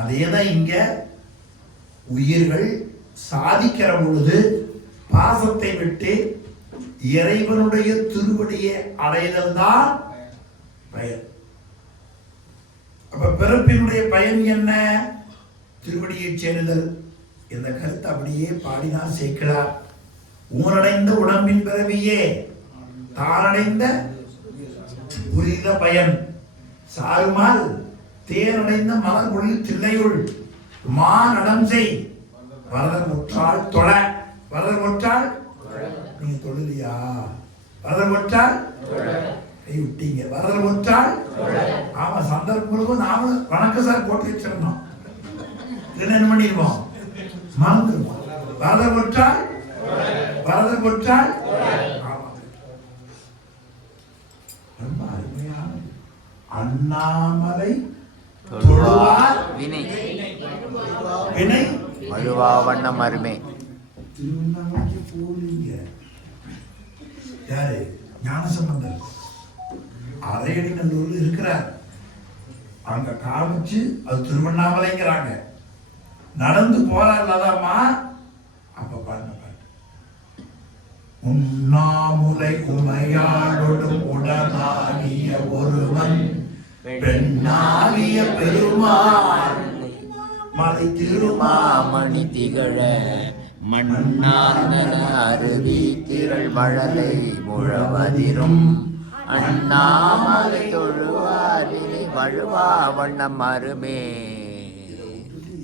அதேதான் இங்க உயிர்கள் சாதிக்கிற பொழுது பாசத்தை விட்டு இறைவனுடைய திருவடியை அடைதல் தான் பயன். அப்ப பிறப்பினுடைய பயன் என்ன? திருவடியை சேருதல். இந்த கருத்து அப்படியே பாடினார் சேக்கிழார். ஊரடைந்த உடம்பின் பிறவியே தானடைந்த புரித பயன் சாருமால் தேனடைந்த மலர் பொழில் தில்லையுள் மானடம் செய் வரதன் முற்றால் தொழ. வரதன் முற்றால் நீங்க தொழுதியா? வரதன் முற்றால் கை விட்டீங்க. வரதன் முற்றால் ஆமா, சந்தர்ப்பங்களுக்கும் நாம வணக்கம் சார் போட்டு வச்சிருந்தோம். என்ன பண்ணிருவோம்? மறந்துருவோம். வரதன் முற்றால் வரதன் முற்றால் ரொம்ப அருமையான அண்ணாமலை தொழுவார் வினை வினை மழுவா வண்ணம் அருமை. திருவண்ணாமலைக்கு போறீங்க யாரு? ஞானசம்பந்தர் அரையடிநல்லூர்ல இருக்கிறார். அங்க காமிச்சு அது திருவண்ணாமலைங்கிறாங்க. நடந்து போறாருலதாம்மா. அப்ப பாருங்க பாட்டு உண்ணாமுலை உமையாடொடும் உடனாகிய ஒருவன் பெண்ணாகிய பெருமாள் மலை திருமாமணி திகழ மண்ணார்ந்தன அருவி திரள் மழலை முழவதிரும் அண்ணாமலை தொழுவாரிலே வழுவா வண்ணம் அருமே.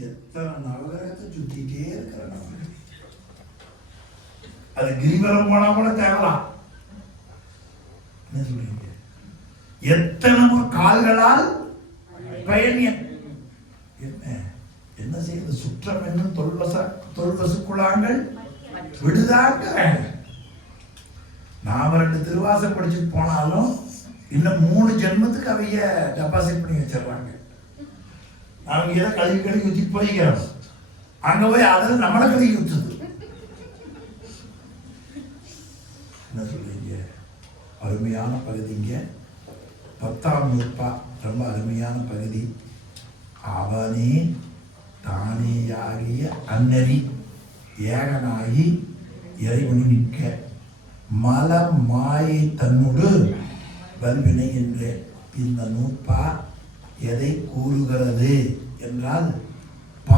எத்தனை நவகிரகத்தை சுத்திட்டே இருக்கிற அது கிரிவலம் போனா கூட தேவலாம். என்ன சொல்றீங்க? எத்தனை கால்களால் பயணியன் என்ன செய்யுது? சுற்றம் என்னும் தொல்வசுக்குழாங்கள் விடுதாங்க. நாம 2 திருவாசம் படிச்சுட்டு போனாலும் இன்னும் 3 ஜென்மத்துக்கு அவைய டெபாசிட் பண்ணி வச்சிடறாங்க. அவங்க ஏதோ கழுவி ஊற்றி போய்க்கிறோம், அங்க போய் அதில் நம்மளை கழுவி ஊற்றுது. என்ன சொல்றீங்க? அருமையான பகுதிங்க. 10ஆம் நூற்பா ரொம்ப அருமையான பகுதி. அவனே தானேயாகிய அன்னறி ஏகனாகி இறைவனு நிற்க மல மாயை தன்னுடு வல்வினை என்ற இந்த நூற்பா எதை கூறுகிறது என்றால்